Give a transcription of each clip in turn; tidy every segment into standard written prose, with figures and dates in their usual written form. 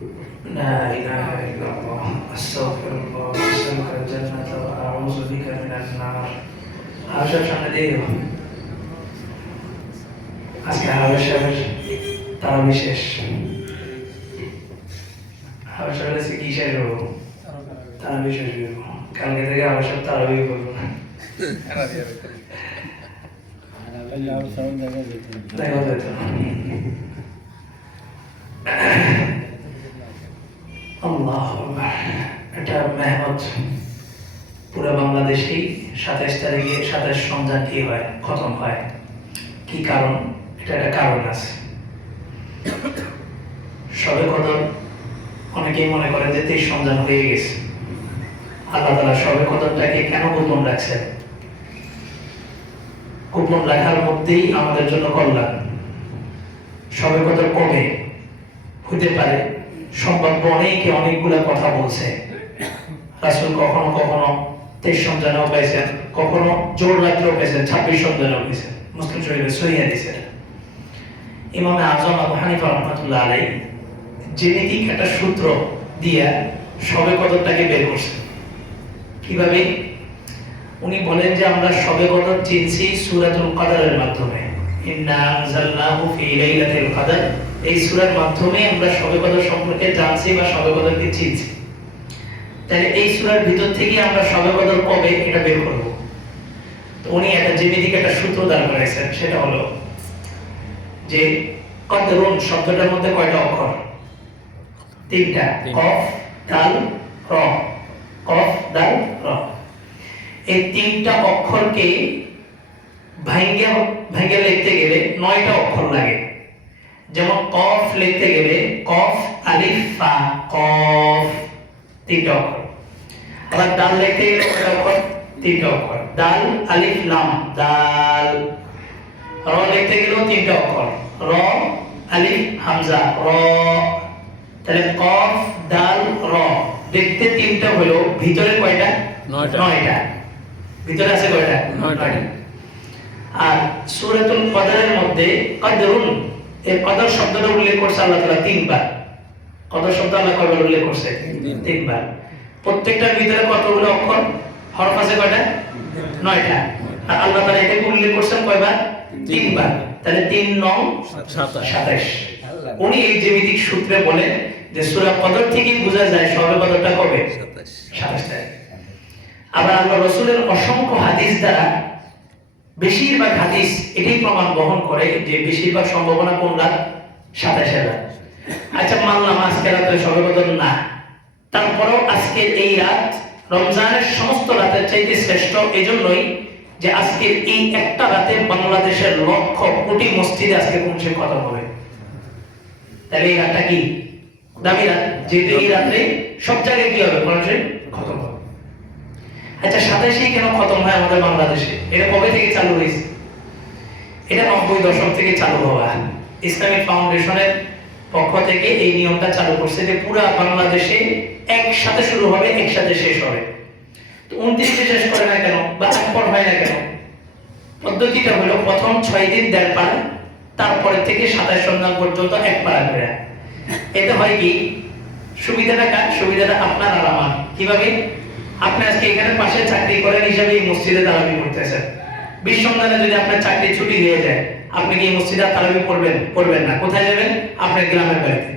لا إله إلا الله أستغفر الله وأسألك الجنة وأعوذ بك من النار হাবশার সামনে দিয়ে আজকে হাবশার তারা বিশেষ হাবশার কাছে কি শেষ হবো তারা বিশেষ হইব কালকে থেকে হাবশার তারা বই করবো না দেখা যেত আল্লাহ এটা মেহনত পুরো বাংলাদেশেই 27 তারিখে 27 রমজান কি হয় খতম হয় কি কারণ এটা একটা কারণ আছে সবে কদর অনেকেই মনে করে যে 23 রমজান হয়ে গেছে আল্লাহ তাআলা সবে কদরটাকে কেন গোপন রাখছেন গোপন রাখার মধ্যেই আমাদের জন্য কল্যাণ সবে কদর কবে হতে পারে সম্ভাব্য অনেকগুলা কথা বলছে রাসূল কখনো কখনো 23 রমজানেও পাইছেন কখনো জোর রাত্রেও পাইছেন 26 রমজানেও পাইছেন মুসলিম শরীফে সহিহ হাদিস ইমাম আযম আবু হানিফা রাহমাতুল্লাহ আলাইহি জেনেটিক একটা সূত্র দিয়া শবে কদরটাকে বের করছেন কিভাবে উনি বলেন যে আমরা শবে কদর চিনছি সূরাতুল কদরের মাধ্যমে ইন্না আনজালনাহু ফি লাইলাতিল কদর এই সূরার মাধ্যমে আমরা শবে কদর সম্পর্কে জানছি বা শবে কদরকে চিনছি তাহলে এই সূরার ভিতর থেকে আমরা শবে কদর কবে এটা বের করব তো উনি একটা জ্যামিতিক একটা সূত্র দাঁড় করাইছেন সেটা হলো যে কদরুন শব্দটার মধ্যে কয়টা অক্ষর তিনটা কফ দাল র কফ দাল র এই তিনটা অক্ষরকে ভাঙে লিখতে গেলে 9টা অক্ষর লাগে যেমন কফ লিখতে গেলে কফ আলিফ ফা কফ তিনটা অক্ষর আবার দাল লিখতে গেলে কয়টা অক্ষর তিনটা অক্ষর দাল আলিফ লাম দাল র লিখতে গেলেও তিনটা অক্ষর র আলিফ হামজা র তাহলে কফ দাল র দেখতে তিনটা হলো ভিতরে কয়টা 9টা ভিতরে আছে কয়টা 9টা আর সূরাতুল কদরের মধ্যে কদরুন এই কদর শব্দটা উল্লেখ করছে আল্লাহ তাআলা তিনবার কদর শব্দ আল্লাহ কয়বার উল্লেখ করছে তিনবার প্রত্যেকটার ভিতরে কতগুলো অক্ষর হরফ আছে কয়টা 9টা আর আল্লাহ তাআলা এটাকে উল্লেখ করছেন কয়বার তিনবার তাহলে 3 9 27 উনি এই জ্যামিতিক সূত্রে বলেন যে সূরা কদর থেকেই বোঝা যায় শবে কদরটা কবে 27 তারিখ আবার আল্লাহ রাসূলের অসংখ্য হাদিস দ্বারা বেশিরভাগ হাদিস এটাই প্রমাণ বহন করে যে বেশিরভাগ সম্ভাবনা কোন রাত 27 রাত আচ্ছা মানলাম আজকে রাতে শবে কদর না তারপরেও আজকের এই রাত রমজানের সমস্ত রাতের চাইতে শ্রেষ্ঠ এজন্যই যে আজকের এই একটা রাতে বাংলাদেশের লক্ষ কোটি মসজিদে আজকে কোন সে খতম হবে তাহলে এই রাতটা কি দামি রাত যেহেতু এই রাত্রে সব জায়গায় কি হবে কোন সে খতম হবে আচ্ছা 27 কেন খতম হয় আমাদের বাংলাদেশে এটা কবে থেকে চালু হয়েছে এটা 90 দশক থেকে চালু হওয়া ইসলামিক ফাউন্ডেশনের পক্ষ থেকে এই নিয়মটা চালু করছে যে পুরো বাংলাদেশে একসাথে শুরু হবে একসাথে শেষ হবে তো 29 শেষ করে না কেন বা পর হয় না কেন পদ্ধতিটা হলো প্রথম 6 দিন দেড় পারা তারপরে থেকে 27 রমজান পর্যন্ত এক পারা করে এটা হয় কি সুবিধাটা আপনার আর আমার কিভাবে আপনি আজকে এখানে পাশে চাকরি করেন হিসাবে এই মসজিদে তারাবি পড়তেছেন 20 রমজানে যদি আপনার চাকরি ছুটি হয়ে যায় আপনি কি এই মসজিদে তারাবি পড়বেন না কোথায় যাবেন আপনার গ্রামের বাড়িতে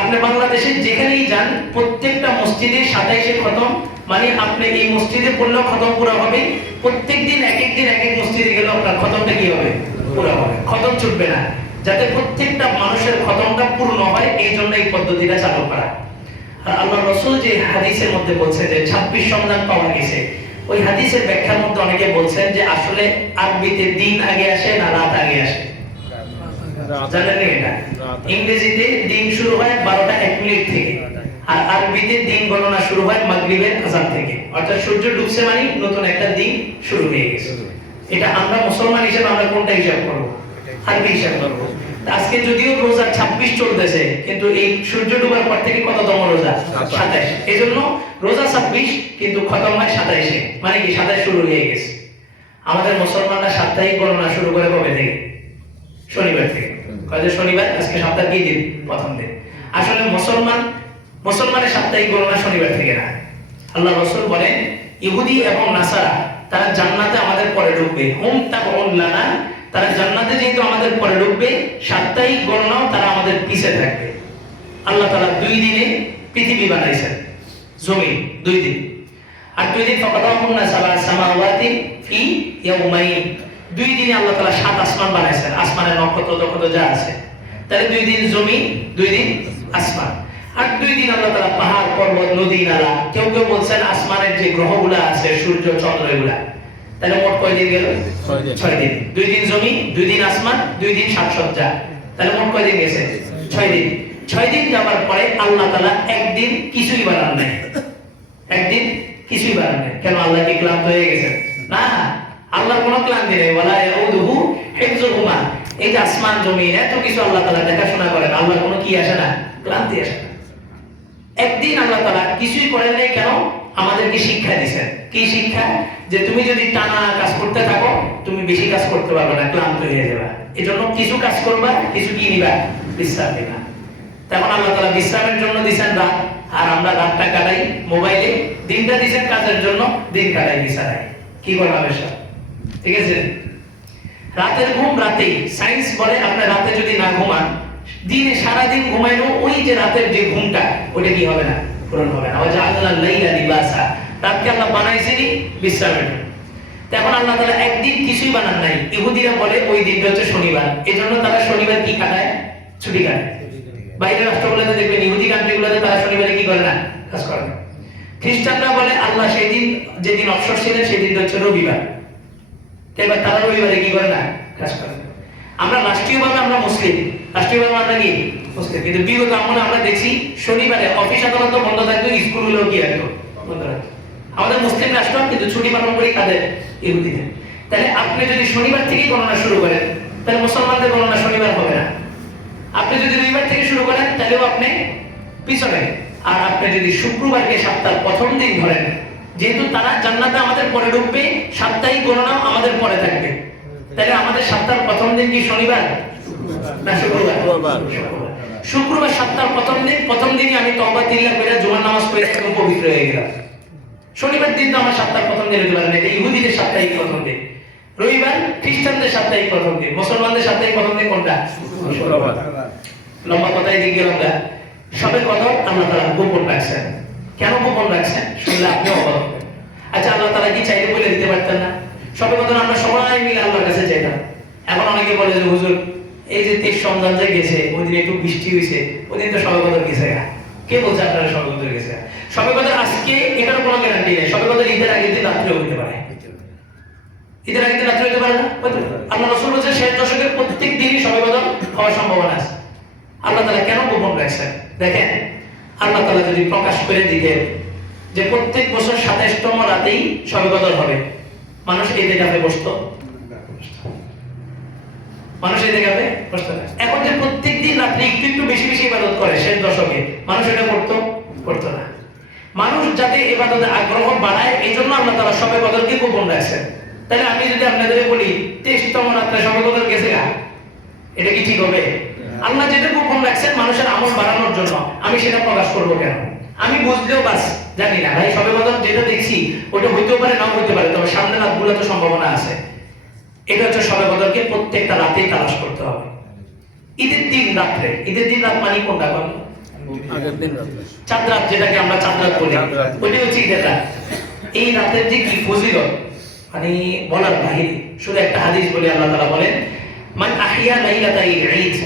আপনি বাংলাদেশে যেখানেই যান প্রত্যেকটা মসজিদে 27 খতম মানে আপনি এই মসজিদে পড়লেও খতম পুরো হবে প্রত্যেকদিন এক এক মসজিদে গেলে আপনার খতমটা কি হবে পুরো হবে খতম ছুটবে না যাতে প্রত্যেকটা মানুষের খতমটা পূর্ণ হয় এই জন্য এই পদ্ধতিটা চালু করা আর আল্লাহ রাসূল যে হাদিসের মধ্যে বলছে যে 26 রমজান পাওয়া গেছে ওই হাদিসের ব্যাখ্যার মধ্যে অনেকে বলছেন যে আসলে আরবিতে দিন আগে আসে না রাত আগে আসে জানেন এটা ইংরেজিতে দিন শুরু হয় 12টা 1 মিনিট থেকে আর আরবিতে দিন গণনা শুরু হয় মাগরিবের আযান থেকে অর্থাৎ সূর্য ডুবছে মানে নতুন একটা দিন শুরু হয়ে গেছে এটা আমরা মুসলমান হিসেবে আমরা কোনটা হিসাব করব আরবি হিসাব করব আজকে যদিও রোজা 26 চলতেছে কিন্তু এই সূর্য ডোবার পর থেকে কততম রোজা 27 এজন্য রোজা 26 কিন্তু খতম হয় 27 মানে কি 27 শুরু হয়ে গেছে আমাদের মুসলমানরা সাপ্তাহিক গণনা শুরু করে কবে থেকে শনিবার থেকে কয়দিন শনিবার আজকে সপ্তাহ কি দিন প্রথম দিন আসলে মুসলমানের সাপ্তাহিক গণনা শনিবার থেকে না। আল্লাহ রাসূল বলেন ইহুদি এবং নাসারা তারা জান্নাতে আমাদের পরে ঢুকবে, হুম তাবউন লানা, তারা জান্নাতে যেহেতু আমাদের পরে ঢুকবে, সাপ্তাহিক গণনাও তারা আমাদের পিছে থাকবে। আল্লাহ তাআলা 2 দিনে পৃথিবী বানাইছেন, জমিন 2 দিন, আর 2 দিন ফাকাদাহুন্না সাবআ সামাওয়াতি ফি ইয়াউমাইন, 2 দিনে আল্লাহ তাআলা 7 আসমান বানাইছেন, আসমানের নক্ষত্র নক্ষত্র যা আছে, তাহলে 2 দিন জমিন 2 দিন আসমান, আর 2 দিন আল্লাহ তাআলা পাহাড় পর্বত নদী নালা, কেউ কেউ বলছেন আসমানের যে গ্রহগুলো আছে সূর্য চন্দ্র এগুলা, তাহলে মোট কয় দিন গেল? 6 দিন। 2 দিন জমি 2 দিন আসমান 2 দিন সাতসজ্জা, তাহলে মোট কয় দিন গেছে? 6 দিন। 6 দিন যাবার পরে আল্লাহ তাআলা একদিন কিছুই বানান নাই, একদিন কিছুই বানান নাই। কেন? আল্লাহ কি ক্লান্ত হয়ে গেছেন? না, আল্লাহর কোনো ক্লান্তি নেই। ওয়ালা ইয়াউদুহু হিফযুহুমা, এই যে আসমান জমিন এত কিছু আল্লাহ তাআলা দেখাশোনা করেন, আল্লাহর কোনো কি আসে না? ক্লান্তি আসে না। একদিন আল্লাহ তাআলা কিছুই করেন নাই, কেন? আমাদেরকে শিক্ষা দিয়েছেন। কি শিক্ষা? যে তুমি যদি টানা কাজ করতে থাকো তুমি বেশি কাজ করতে পারবে না, ক্লান্ত হয়ে যাবে। এজন্য কিছু কাজ করবা, কিছু কি নিবা? বিশ্রাম নিবা। তখন আল্লাহ তাআলা বিশ্রামের জন্য দিয়েছেন রাত, আর আমরা রাতটা কাটাই মোবাইলে, দিনটা দিয়েছেন কাজের জন্য, দিন কাটাই বিছানায়। কি করা হবে সব? ঠিক আছে? রাতের ঘুম রাতেই, সায়েন্স বলে আপনি রাতে যদি না ঘুমান, দিনে সারা দিন ঘুমাইলো ওই যে রাতের যে ঘুমটা ওটা কি হবে না? পূরণ হবে না। ওয়াজআলনা লাইলা লিবাসা, রাতকে আল্লাহ বানাইছেনই বিশ্রামের জন্য। তখন আল্লাহ তাআলা একদিন কিছুই বানান নাই। ইহুদিরা বলে ওই দিনটা হচ্ছে শনিবার, এজন্য তারা শনিবার কি কাটায়? ছুটি কাটায়। বাইরের রাষ্ট্রগুলোতে দেখবেন ইহুদি কান্ট্রিগুলোতে তারা শনিবারে কি করে না? কাজ করে না। খ্রিস্টানরা বলে আল্লাহ সেই দিন যেদিন অবসর ছিলেন সেই দিনটা হচ্ছে রবিবার, এবার তারা রবিবারে কি করে না? কাজ করে না। আমরা রাষ্ট্রীয়ভাবে আমরা মুসলিম, রাষ্ট্রীয়ভাবে আমরা কি মুসলিম, কিন্তু বিগত আমলে আমরা দেখছি শনিবারে অফিস আদালত বন্ধ থাকতো, স্কুলগুলো কি রাখতো? বন্ধ রাখতো। আমাদের মুসলিম রাষ্ট্র, কিন্তু ছুটি পালন করি কাদের? ইহুদিদের। তাহলে আপনি যদি শনিবার থেকে গণনা শুরু করেন তাহলে মুসলমানদের গণনা শনিবার হবে না। আপনি যদি রবিবার থেকে শুরু করেন তাহলেও আপনি পিছনে। আর আপনি যদি শুক্রবারকে সপ্তাহের প্রথম দিন ধরেন, যেহেতু তারা জান্নাতে আমাদের পরে ঢুকবে, সাপ্তাহিক গণনাও আমাদের পরে থাকবে, তাহলে আমাদের সপ্তাহের প্রথম দিন কি শনিবার না শুক্রবার? শুক্রবার সপ্তাহের প্রথম দিন, প্রথম দিনই আমি তওবা তিল্লা করে জুমার নামাজ পড়ে একদম পবিত্র হয়ে গেলাম। শনিবার দিন তো আমার সপ্তাহের প্রথম দিন হতে পারে না, এটা ইহুদিদের সাপ্তাহিক প্রথম দিন। রবিবার খ্রিস্টানদের সাপ্তাহিক প্রথম দিন, মুসলমানদের সাপ্তাহিক প্রথম দিন কোনটা? শুক্রবার। লম্বা কথায় দিক গেলাম না। সবে কথা আল্লাহ তাআলা গোপন রাখছেন। কেন গোপন রাখছেন? শুনলে আপনি অবাক হবেন। আচ্ছা, আল্লাহ তাআলা কি চাইলে বলে দিতে পারতেন না? সবে কথা আমরা সবাই মিলে আল্লাহর কাছে চাইতাম। এখন অনেকে বলে যে হুজুর এই যে 23 রমজান যে গেছে ওই দিন একটু বৃষ্টি হয়েছে, ওই দিন তো সবে কথা গেছে। কে বলছে আপনারা সবে কথা গেছে? সবে কথা আজকে, এটার কোনো গ্যারান্টি নেই। সবে কথা ঈদের আগের দিন রাত্রে হতে পারে, ঈদের আগের দিন রাত্রে হতে পারে না। আল্লাহ রাসূল বলেছে শেষ দশকের প্রত্যেক দিনই সবে কথা হওয়ার সম্ভাবনা আছে। আল্লাহ তাআলা কেন গোপন রাখছেন? দেখেন, আল্লাহ তাআলা যদি প্রকাশ করে দিতেন যে প্রত্যেক বছর 27তম রাতেই শবে কদর হবে, মানুষ এই জায়গায় বসতো? মানুষ এই জায়গায় বসতো না। এখন যে প্রত্যেক দিন রাতে একটু একটু বেশি বেশি ইবাদত করে শেষ দশকে, মানুষ এটা করতো না। মানুষ যাতে ইবাদতে আগ্রহ বাড়ায়, এজন্য আল্লাহ তাআলা শবে কদরকে গোপন রাখছেন। তাহলে আমি যদি আপনাদের বলি 23তম রাতে শবে কদর গেছে গা, এটা কি ঠিক হবে? আল্লাহ যেটা গোপন রাখছেন মানুষের আমল বাড়ানোর জন্য, আমি সেটা প্রকাশ করবো কেন? আমি বুঝলেও বাস জানি না ভাই, শবে কদর যেটা দেখছি ওটা হইতেও পারে নাও হইতে পারে, তবে সামনে রাতগুলো তো সম্ভাবনা আছে। এটা হচ্ছে শবে কদরকে প্রত্যেকটা রাতেই তালাশ করতে হবে। ঈদের দিন রাত্রে, ঈদের দিন রাত মানে কোনটা? আগের দিন রাত, চাঁদ রাত, যেটাকে আমরা চাঁদ রাত বলি, ওইটা হচ্ছে ঈদের রাত। এই রাতের যে কি ফজিলত মানে বলার বাহিরে। শুধু একটা হাদিস বলি, আল্লাহ তাআলা বলেন মান আহিয়া লাইলাতাল ঈদ,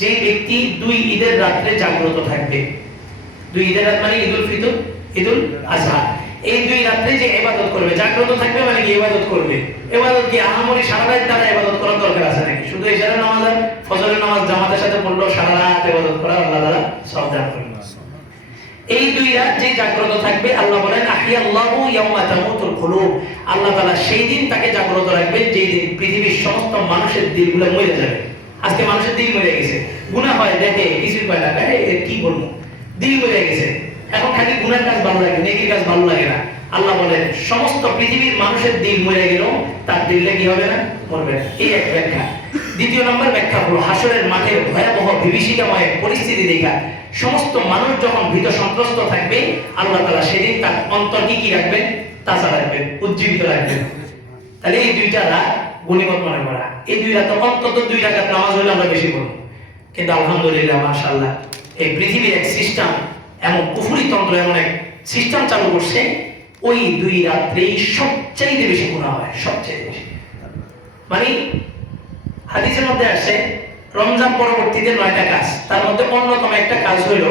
যে ব্যক্তি 2 ঈদের রাতে জাগ্রত থাকবে। 2 ঈদের রাত মানে ঈদুল ফিতর, ঈদুল আযহা, এই 2 রাতে যে ইবাদত করবে, জাগ্রত থাকবে মানে কি ইবাদত করবে। ইবাদত কি আহামরি সারা রাত তারা ইবাদত করার দরকার আছে নাকি? শুধু ইশারার নামাজ আর ফজরের নামাজ জামাতের সাথে পড়লো, সারা রাত ইবাদত করা আল্লাহ তাআলা সওয়াব দান করবেন। এই 2 রাত যে জাগ্রত থাকবে, আল্লাহ বলেন আহিয়াল্লাহু ইয়াওমা তামুতুল কুলুব, আল্লাহ তাআলা সেই দিন তাকে জাগ্রত রাখবেন যেই দিন পৃথিবীর সমস্ত মানুষের দিলগুলো মরে যাবে। আজকে মানুষের দিল মরে গেছে, গুনাহ হয় দেখে কিছুই পায় না, কি বলবো, দিল মরে গেছে। এখন খালি গুনার কাজ ভালো লাগে, নেকির কাজ ভালো লাগে না। আল্লাহ বলেন সমস্ত পৃথিবীর মানুষের দিল মরে গেল, তার দিলে কি হবে না? মরবে না। এই এক ব্যাখ্যা। দ্বিতীয় নম্বর ব্যাখ্যা হলো হাসরের মাঠের ভয়াবহ বিভীষিকাময় পরিস্থিতি দেখা সমস্ত মানুষ যখন ভীত সন্ত্রস্ত থাকবে, আল্লাহ তাআলা সেদিন তার অন্তরকে কি রাখবেন? তাজা রাখবেন, উজ্জীবিত রাখবেন। তাহলে এই দুইটা রাত গনিমত মনে করা, এই দুই রাত অন্তত 2 রাকাত নামাজ হলে আমরা বেশি পড়ব। কিন্তু আলহামদুলিল্লাহ মাশাআল্লাহ এই পৃথিবীর এক সিস্টেম, এমন কুফরি তন্ত্র এমন এক সিস্টেম চালু করছে, ওই 2 রাত্রেই সবচেয়ে বেশি গুনাহ হয়, সবচেয়ে বেশি। মানে হাদিসের মধ্যে আসে রমজান পরবর্তীতে 9টা কাজ, তার মধ্যে অন্যতম একটা কাজ হইল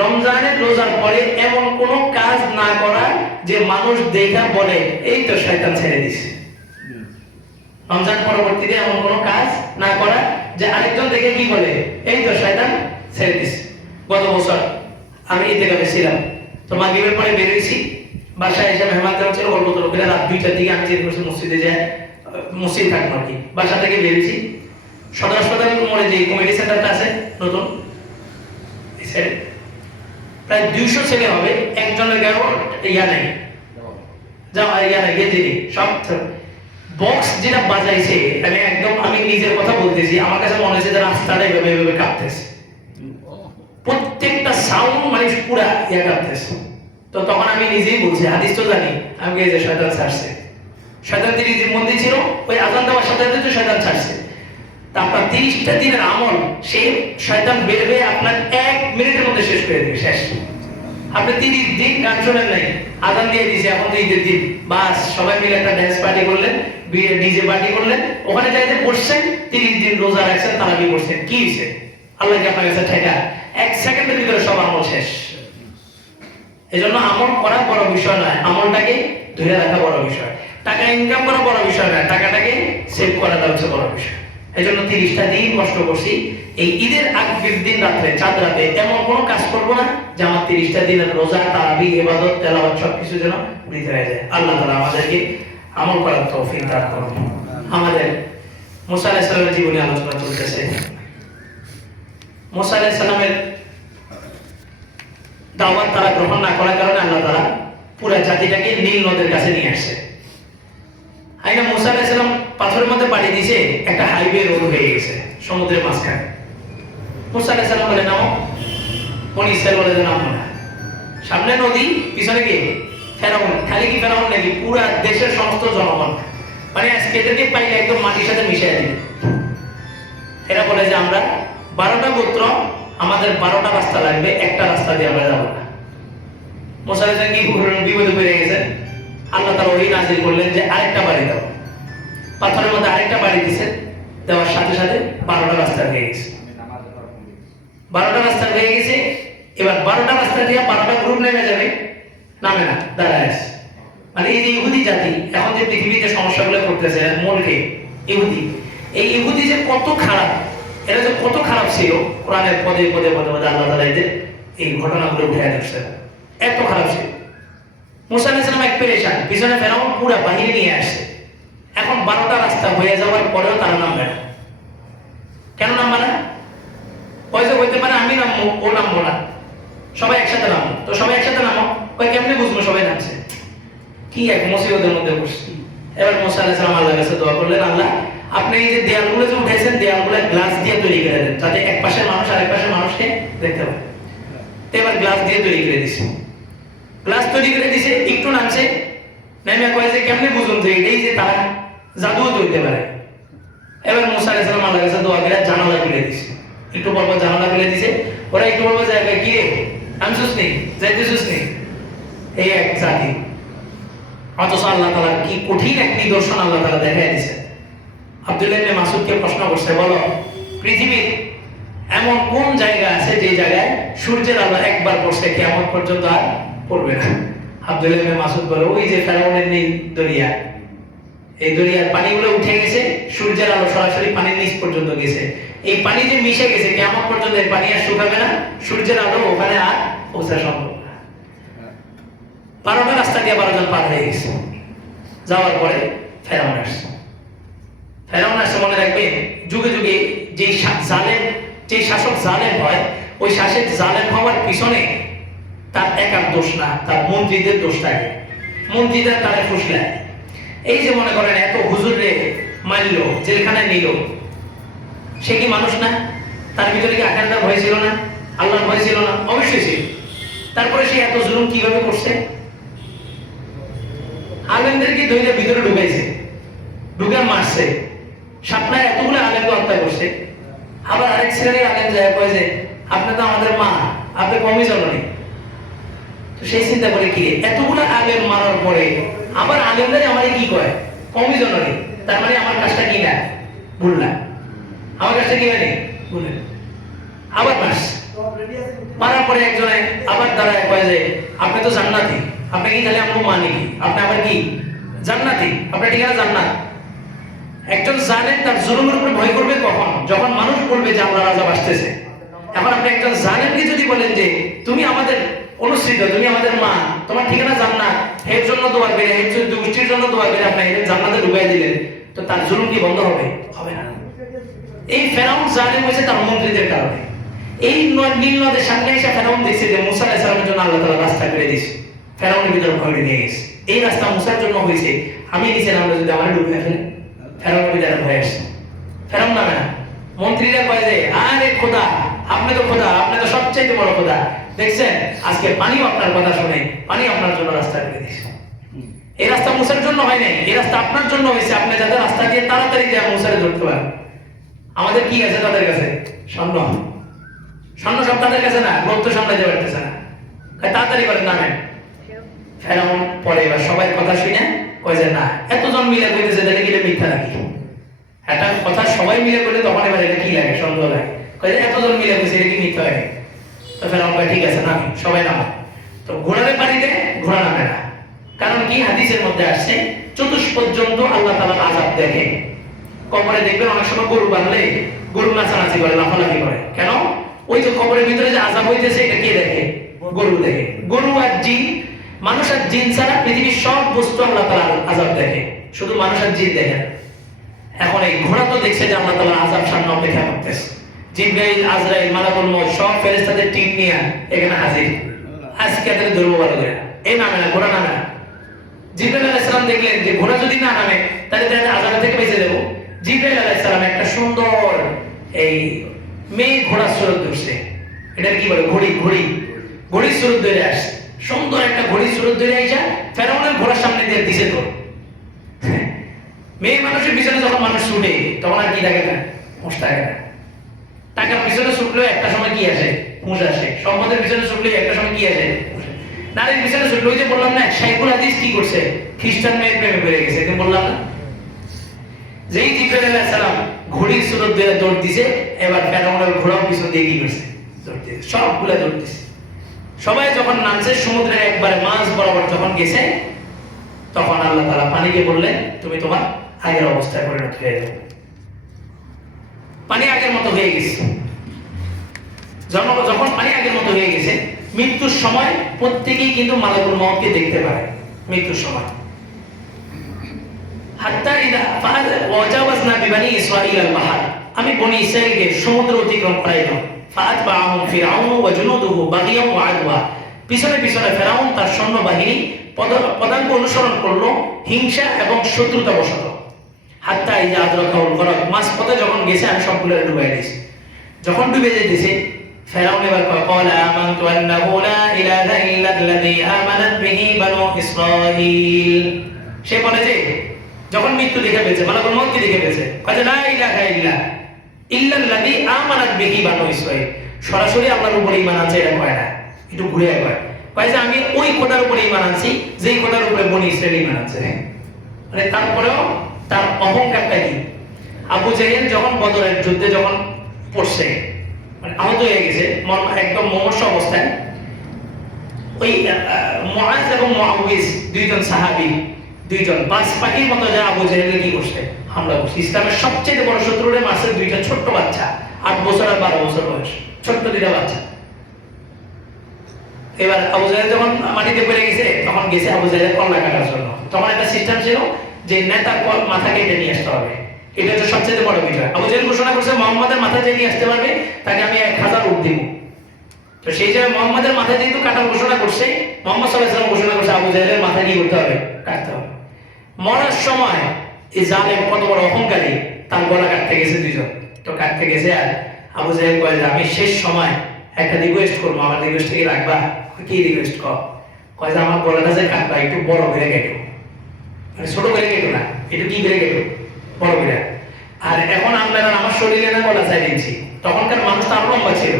রমজানের রোজার পরে এমন কোন কাজ না করা যে মানুষ দেখা বলে এই তো শয়তান ছেড়ে দিছে। রমজান পরবর্তীতে এমন কোন কাজ না করা যে আরেকজন দেখে কি বলে এই তো শয়তান ছেড়ে দিছে। গত বছর আমি ইতিকাফে ছিলাম, তো মাগরিবের পরে বের হইছি, বাসায় এসে মেহমানদের ছিল গল্প তলব করে রাত 2টার দিকে আমি যে মসজিদে যাই, মসজিদ থাকবো আর কি, বাসা থেকে বের হইছি, সদর হাসপাতাল মোড়ে যে কমিটি সেন্টারটা আছে নতুন, প্রায় 200 ছেলে হবে, একজনের গায়েও ইয়া নাই, ইয়া নাই, গেঞ্জি নেই, সব বক্স যেটা বাজাইছে, আমি নিজের কথা বলতেছি, আমার কাছে মনে হচ্ছে যে রাস্তাটা এভাবে এভাবে কাঁপতেছে, প্রত্যেকটা সাউন্ড মানে পুরা ইয়া কাঁপতেছে। তো তখন আমি নিজেই বলছি, হাদিস তো জানি, আমি এই যে শয়তান ছাড়ছে, শয়তান তিনি যে মন্দি ছিল ওই আযান দেওয়ার সাথে সাথে শয়তান ছাড়ছে। তারপর 30টা দিনের আমল সেই শয়তান বের হয়ে আপনার 1 মিনিটের মধ্যে শেষ করে দেবে, শেষ। আপনি 30 দিন গান শোনেন নাই, আযান দিয়ে দিয়েছে, এখন তো ঈদের দিন, বাস সবাই মিলে একটা ড্যান্স পার্টি করলেন, ডিজে পার্টি করলেন, ওখানে যাইতে বসছেন, 30 দিন রোজা রাখছেন, তারাবি করছেন, কি হয়েছে? আল্লাহ কি আপনার কাছে ঠেকা? 1 সেকেন্ডের ভিতরে সব আমল শেষ। এজন্য আমল করা বড় বিষয় নয়, আমলটাকে ধরে রাখা বড় বিষয়। টাকা ইনকাম করা বড় বিষয় নয়, টাকাটাকে সেভ করাটা হচ্ছে বড় বিষয়। এজন্য 30টা দিন কষ্ট করছি, এই ঈদের আগের দিন রাতে, চাঁদ রাতে এমন কোনো কাজ করব না যে আমার 30টা দিনের রোজা, তারাবি, ইবাদত, তেলাওয়াত সবকিছু যেন বৃথা হয়ে যায়। আল্লাহ তাআলা আমাদেরকে আমল করার তৌফিক দান করুন। আমাদের মুসা আলাইহিস সালামের জীবনী আলোচনা চলতেছে। মুসা আলাইহিস সালামের দাওয়াত তারা গ্রহণ না করার কারণে আল্লাহ তাআলা পুরো জাতিটাকে নীল নদের কাছে নিয়ে আসছে। আইনা মুসা আলাইহিস সালাম পাথরের মধ্যে পাড়ি দিয়েছে, একটা হাইওয়ে রোড হয়ে গেছে সমুদ্রের মাঝখানে। মুসা আলাইহিস সালাম বলে নামো, বনি ইসরাইল বলে নামো না। সামনে নদী, পিছনে কি ফেরাউন, খালি কি ফেরাউন নাকি পুরো দেশের সমস্ত জনগণ, মানে আজকে এদেরকে পাইলে একদম মাটির সাথে মিশিয়ে দিবে। এরা বলে যে আমরা 12টা গোত্র, আমাদের 12টা রাস্তা লাগবে, একটা রাস্তা দিয়ে আমরা যাবো না। মুসা আলাইহিস সালাম কি বিপদে পড়ে গেছেন, আল্লাহ তাআলা ওহী নাযিল করলেন যে আরেকটা বাড়ি দাও। পাথরের মধ্যে আরেকটা বাড়ি দিয়েছে, দেওয়ার সাথে সাথে 12টা রাস্তা হয়ে গেছে। 12টা রাস্তা হয়ে গেছে, এবার 12টা রাস্তা দিয়ে 12টা গ্রুপ নেমে যাবে, নামে না, দাঁড়ায় আছে। মানে এই যে ইহুদি জাতি এখন যে পৃথিবীতে সমস্যাগুলো করতেছে, মূলকে ইহুদি, এই ইহুদি যে কত খারাপ, এরা যে কত খারাপ ছিল, কোরআনের পদে পদে পদে পদে আল্লাহ তাআলা এদের এই ঘটনাগুলো উঠে আসছে, এত খারাপ ছিল। মুসা আলাইহিস সালাম এক পেরেশান, পিছনে ফেরাউন পুরো বাহিনী নিয়ে আসছে। এখন 12টা রাস্তা হয়ে যাওয়ার পরেও তারা নামবে না। কেন নামবে না? হয়তো হইতে পারে আমি নামবো, ও নামবো না, সবাই একসাথে নামবো। তো সবাই একসাথে নামো, ওই কেমনে বুঝবো সবাই নামছে? কি এক মুসিবতের মধ্যে পড়ছি। এবার মুসা আলাইহিস সালাম আল্লাহর কাছে দোয়া করলেন, আল্লাহ আপনি এই যে দেয়ালগুলো যে উঠাইছেন, দেয়ালগুলো গ্লাস দিয়ে তৈরি করে দেন, যাতে এক পাশের মানুষ আরেক পাশের মানুষকে দেখতে পায়। তো এবার গ্লাস দিয়ে তৈরি করে দিছে, গ্লাস তৈরি করে দিছে, একটু নামছে, নেমে কয় যে কেমনে বুঝুন যে এটাই যে তারা জাদুও তৈরি পারে। এবার মুসা আলাইহিস সালাম আল্লাহর কাছে দোয়া করে জানালা খুলে দিছে, একটু পর পর জানালা খুলে দিছে। ওরা একটু পর পর যায়, কি রে নামছিস নেই, যাইতেছিস নেই, এই এক জাতি। অথচ আল্লাহ তাআলা কি কঠিন এক নিদর্শন আল্লাহ তাআলা দেখায় দিয়েছে। আব্দুল্লাহ ইবনে মাসউদকে প্রশ্ন করছে, বলো পৃথিবীর এমন কোন জায়গা আছে যে জায়গায় সূর্যের আলো একবার পড়ছে কিয়ামত পর্যন্ত আর পড়বে না? আব্দুল্লাহ ইবনে মাসউদ বলে, ওই যে ফেরাউনের নীল দরিয়া, এই দরিয়ার পানিগুলো উঠে গেছে, সূর্যের আলো সরাসরি পানির নিচ পর্যন্ত গেছে। এই পানি যে মিশে গেছে, কিয়ামত পর্যন্ত এই পানি আর শুকাবে না, সূর্যের আলো ওখানে আর পৌঁছা সম্ভব না। 12টা রাস্তা দিয়ে 12 জন পার হয়ে গেছে। যাওয়ার পরে ফেরাউন আসছে। ফেরাউন আসছে, মনে রাখবেন যুগে যুগে যে জালেম, যে শাসক জালেম হয়, ওই শাসক জালেম হওয়ার পিছনে তার একার দোষ না, তার মন্ত্রীদের দোষ থাকে। মন্ত্রীরা তারে ফুসলায়। এই যে মনে করেন এত হুজুরে মারলো, জেলখানায় নিল, সে কি মানুষ না? তার ভিতরে কি আখিরাতের ভয় ছিল না? আল্লাহর ভয় ছিল না? অবশ্যই ছিল। তারপরে সে এত জুলুম কিভাবে করছে? আলেমদেরকে ধরে ভিতরে ঢুকাইছে, ঢুকে মারছে, সাপনায় এতগুলো আলেমকে হত্যা করছে। আবার আরেক শ্রেণীর আলেম যায় কয় যে আপনি তো আমাদের মা, আপনি কমই জননী। তো সেই চিন্তা করে কি এতগুলো আলেম মারার পরে আবার আলেমদের আমারে কি কয় কমই জননী, তার মানে আমার কাজটা কি না ভুল না, আমার কাজটা কি মানে ভুল। আবার মাস মারার পরে একজনে আবার দাঁড়ায় কয় যে আপনি তো জান্নাতি, আপনি কি খালি আমগো মানে কি, আপনি আবার কি জান্নাতি, আপনার ঠিকানা জান্নাত। একজন জালেম তার জুলুমের উপর ভয় করবে কখন? যখন মানুষ বলবে যে আল্লাহর আযাব আসতেছে। এখন আপনি একজন জালেমকে যদি বলেন যে তুমি আমাদের অনুসৃত, তুমি আমাদের মা, তোমার ঠিকানা জান্নাত, এর জন্য দোয়া করে, এর দুষ্টির জন্য দোয়া করে আপনি এর জান্নাতে ঢুকাই দিলেন, তো তার জুলুম কি বন্ধ হবে? হবে না। এই ফেরাউন জালেম হয়েছে তার মন্ত্রীদের কারণে। এই নীল নদের সামনে এসে ফেরাউন দেখছে যে মুসা আলাইহিস সালামের জন্য আল্লাহ তাআলা রাস্তা করে দিয়েছে, ফেরাউনের ভিতরে ভয় নিয়ে গেছে। এই রাস্তা মুসার জন্য হয়েছে, আমি নিচে নামলে যদি আমার ডুবে ফেলে, ফেরাউনের ভিতরে ভয় আসছে। ফেরাউন নামে না, মন্ত্রীরা কয় যে আরে খোদা, আপনি তো খোদা, আপনি তো সবচেয়ে বড় খোদা, দেখছেন আজকে পানিও আপনার কথা শুনে পানি আপনার জন্য রাস্তা করে দিয়েছে। এই রাস্তা মুসার জন্য হয় নাই, এই রাস্তা আপনার জন্য হয়েছে, আপনি যাতে রাস্তা দিয়ে তাড়াতাড়ি যা মুসারে ধরতে পারেন। আমাদের কি আছে তাদের কাছে? স্বর্ণ। স্বর্ণ সব তাদের কাছে না, লোক তো সামলাতে পারতেছে না, তাড়াতাড়ি করে নামেন। ফেরাউন পরে এবার সবাই কথা শুনে কয় যে না, এতজন মিলে কইতেছে তাহলে কি মিথ্যা নাকি? একটা কথা সবাই মিলে বলে তখন এবার এটা কি লাগে, সন্দেহ লাগে। কয় যে এতজন মিলে কইছে এটা কি মিথ্যা লাগে? তো ফেরাউন কয় ঠিক আছে নামি, সবাই নামো। তো ঘোড়ারে পানিতে ঘোড়া নামে না, কারণ কি হাদিসের মধ্যে আসছে চতুষ্পর্যন্ত আল্লাহ তাআলা আযাব দেখে। কবরে দেখবেন অনেক সময় গরু বাঁধলে গরু নাচানাচি করে, লাফালাফি করে, কেন? ওই যে কবরের ভিতরে যে আযাব হইতেছে এটা কে দেখে? গরু দেখে। গরু আর জিন, মানুষ আর জিন ছাড়া পৃথিবীর সব বস্তু আল্লাহ তাআলা আযাব দেখে, শুধু মানুষ আর জিন দেখে। এখন এই ঘোড়া তো দেখছে যে আল্লাহ তাআলা আযাব সামনে অপেক্ষা করতেছে। জিবরাইল, আজরাইল, মালাকুল মউত সব ফেরেশতাদের টিম নিয়ে এখানে হাজির। আজকে তাদের দুর্বলতা এই নামে না, ঘোড়া নামে না। জিবরাইল আলাইহিস সালাম দেখলেন যে ঘোড়া যদি না নামে তাহলে তাদের আযাব থেকে বেঁচে দেব। জিবরাইল আলাইহিস সালাম একটা সুন্দর এই মেয়ে ঘোড়া সুরত ধরছে, এটা কি বলে ঘড়ি, ঘড়ি, ঘড়ি সুরত ধরে আসছে, সুন্দর একটা ঘড়ি সুরত ধরে আইসা ফেরাউনের ঘোড়ার সামনে দিয়ে দিছে। তো মেয়ে মানুষের পিছনে যখন মানুষ ছুটে তখন আর কি থাকে না, হুঁশ থাকে না। টাকার পিছনে ছুটলেও একটা সময় কি আসে, হুঁশ আসে। সম্পদের পিছনে ছুটলেও একটা সময় কি আসে, নারীর পিছনে ছুটলে ওই যে বললাম না, শাইখুল হাদিস কি করছে, খ্রিস্টান মেয়ের প্রেমে পড়ে গেছে, এরকম বললাম না। যেই জিবরাইল আলাইহিস সালাম ঘড়ির সুরত দিয়ে দৌড় দিছে, এবার ফেরাউনের ঘোড়ার পিছন দিয়ে কি করছে, দৌড় দিয়েছে, সবগুলা দৌড় দিছে। সবাই যখন নামছে সমুদ্রের একবারে মাঝ বরাবর যখন গেছে, তখন আল্লাহ তাআলা পানিকে বললেন তুমি তোমার আগের অবস্থায় পরিণত হয়ে যাও। পানি আগের মতো হয়ে গেছে। যখন পানি আগের মতো হয়ে গেছে, মৃত্যুর সময় প্রত্যেকেই কিন্তু মালাকুল মউতকে দেখতে পারে মৃত্যুর সময়। হাত্তা ইদা ওয়াজাওয়াজনা বিবানি ইসরাঈল আল বাহর, আমি বনি ইসরাঈলকে সমুদ্র অতিক্রম করাইলাম। ফাআতবাআহুম ফিরআউন ওয়া জুনুদুহু বাগিয়ান ওয়া আদওয়া, পিছনে পিছনে ফেরাউন তার সৈন্যবাহিনী পদাঙ্ক অনুসরণ করলো হিংসা এবং শত্রুতা বশত। হাত্তা ইযা আদরাকাহুল গরক, মাছ পথে যখন গেছে আমি সবগুলো ডুবাই দিয়েছি। যখন ডুবে যেতেছে ফেরাউন এবার কয় ক্বালা আমানতু আন্নাহু লা ইলাহা ইল্লাল্লাযী আমানাত বিহি বানু ইসরাঈল, সে বলে যে যখন মৃত্যু দেখে ফেলছে, মালাকুল মউতকে দেখে ফেলছে, কয় লা ইলাহা ইল্লাল্লাযী আমানাত বিহি বানু ইসরাঈল, সরাসরি আল্লাহর উপরে ঈমান আছে এটা কয় না, একটু ঘুরে কয় যে আমি ওই খোদার উপরে ঈমান আনছি যেই খোদার উপরে বনি ইসরাঈল ঈমান আছে। মানে তারপরেও তার অহংকারটা কি? আবু জাহেল যখন বদরের যুদ্ধে যখন পড়ছে, মানে আহত হয়ে গেছে একদম মুমূর্ষু অবস্থায়, ওই মুআজ এবং মুআউইজ দুইজন সাহাবী, দুইজন বাস পাখির মতো যা আবু জাহেলকে কি করছে, হামলা করছে। ইসলামের সবচেয়ে বড় শত্রুরে মারছে দুইটা ছোট্ট বাচ্চা, 8 বছর আর 12 বছর বয়স, ছোট্ট দুইটা বাচ্চা। এবার আবু জাহেল যখন মাটিতে পড়ে গেছে, তখন গেছে আবু জাহেলের কল্লা কাটার জন্য। তখন একটা সিস্টেম ছিল যে নেতার মাথা কেটে নিয়ে আসতে হবে, এটা হচ্ছে সবচেয়ে বড় বিষয়। আবু জাহেল ঘোষণা করছে মুহাম্মাদের মাথা যে নিয়ে আসতে পারবে তাকে আমি 1000 উট দিব। তো সেই জায়গায় মুহাম্মাদের মাথা যেহেতু কাটার ঘোষণা করছে, মুহাম্মদ সাল্লাল্লাহু আলাইহি ওয়াসাল্লাম ঘোষণা করছে আবু জাহেলের মাথা কি করতে হবে, কাটতে হবে। মরার সময় এই জালেম কত বড় অহংকারী, তার গলা কাটতে গেছে দুইজন, তো কাটতে গেছে। আর আবু জাহেল কয় যে আমি শেষ সময় একটা রিকোয়েস্ট করবো, আমার রিকোয়েস্ট কি রাখবা? কি রিকোয়েস্ট কয় যে আমার গলাটা যে কাটবা একটু বড় করে কেটো, মানে ছোট করে কেটো না, একটু কি করে কেটো, বড় করে। আর এখন আমরা আমার শরীরে না গলা 4 ইঞ্চি, তখনকার মানুষ তো আরো লম্বা ছিল।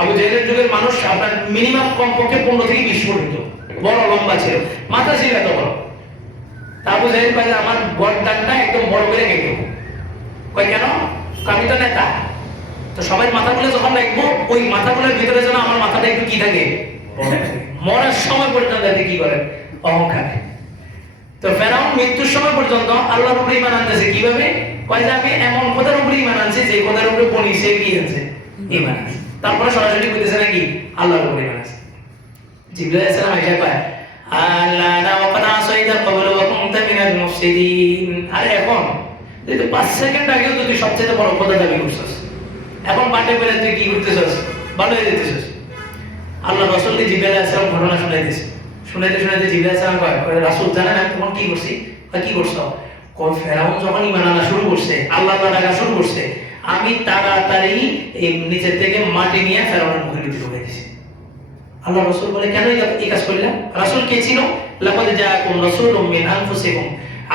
আবু জাহেলের যুগের মানুষ আপনার মিনিমাম কমপক্ষে 15 থেকে 20 পর্যন্ত বড় লম্বা ছিল, মাথা ছিল এত বড়। আবু জাহেল কয় আমার গর্দানটা একদম বড় করে কেটো। কয় কেন? আমি তো নেতা, তো সবাই মাথাগুলো যখন রাখবো ওই মাথাগুলোর ভিতরে যেন আমার মাথাটা একটু কি থাকে, মরার সময় পর্যন্ত যাতে কি করে, অহংকার। তো ফেরাউন মৃত্যুর সময় পর্যন্ত আল্লাহর উপরে ঈমান আনতেছে কিভাবে? কয় যে আমি এমন খোদার উপরে ঈমান আনছি যে খোদার উপরে বনি সে কি আছে, ঈমান আছে। তারপরে সরাসরি কইতেছে নাকি আল্লাহর উপরে ঈমান আছে। জিবরাইল আলাইহিস সালাম আয়েশা কয় আল্লাহ ওয়াকাদ আসাইতা ক্বাবলা ওয়া কুনতা মিনাল মুফসিদিন। আর এখন তুই তো 5 সেকেন্ড আগেও তুই সবচেয়ে বড় খোদা দাবি করছিস, এখন বাটে পেরে তুই কি করতেছিস, ভালো হয়ে যেতেছিস। আল্লাহ রাসূলকে জিবরাইল আলাইহিস সালাম ঘটনা শুনাইতেছে, শুনাইতে জিবরাইল আলাইহিস সালাম কয় রাসূল জানেন আমি তোমার কি করছি? কি করছো? কয় ফেরাউন যখন ঈমান আনা শুরু করছে, আল্লাহ ডাকা শুরু করছে, আমি তাড়াতাড়ি এই নিচে থেকে মাটি নিয়ে ফেরাউনের মুখের ভিতরে ঢুকাই দিয়েছি। আল্লাহ রাসূল বলে কেন এই কাজ করলেন? রাসূল কে ছিল? লাকাদ জাআকুম রাসূলুম মিন আনফুসিকুম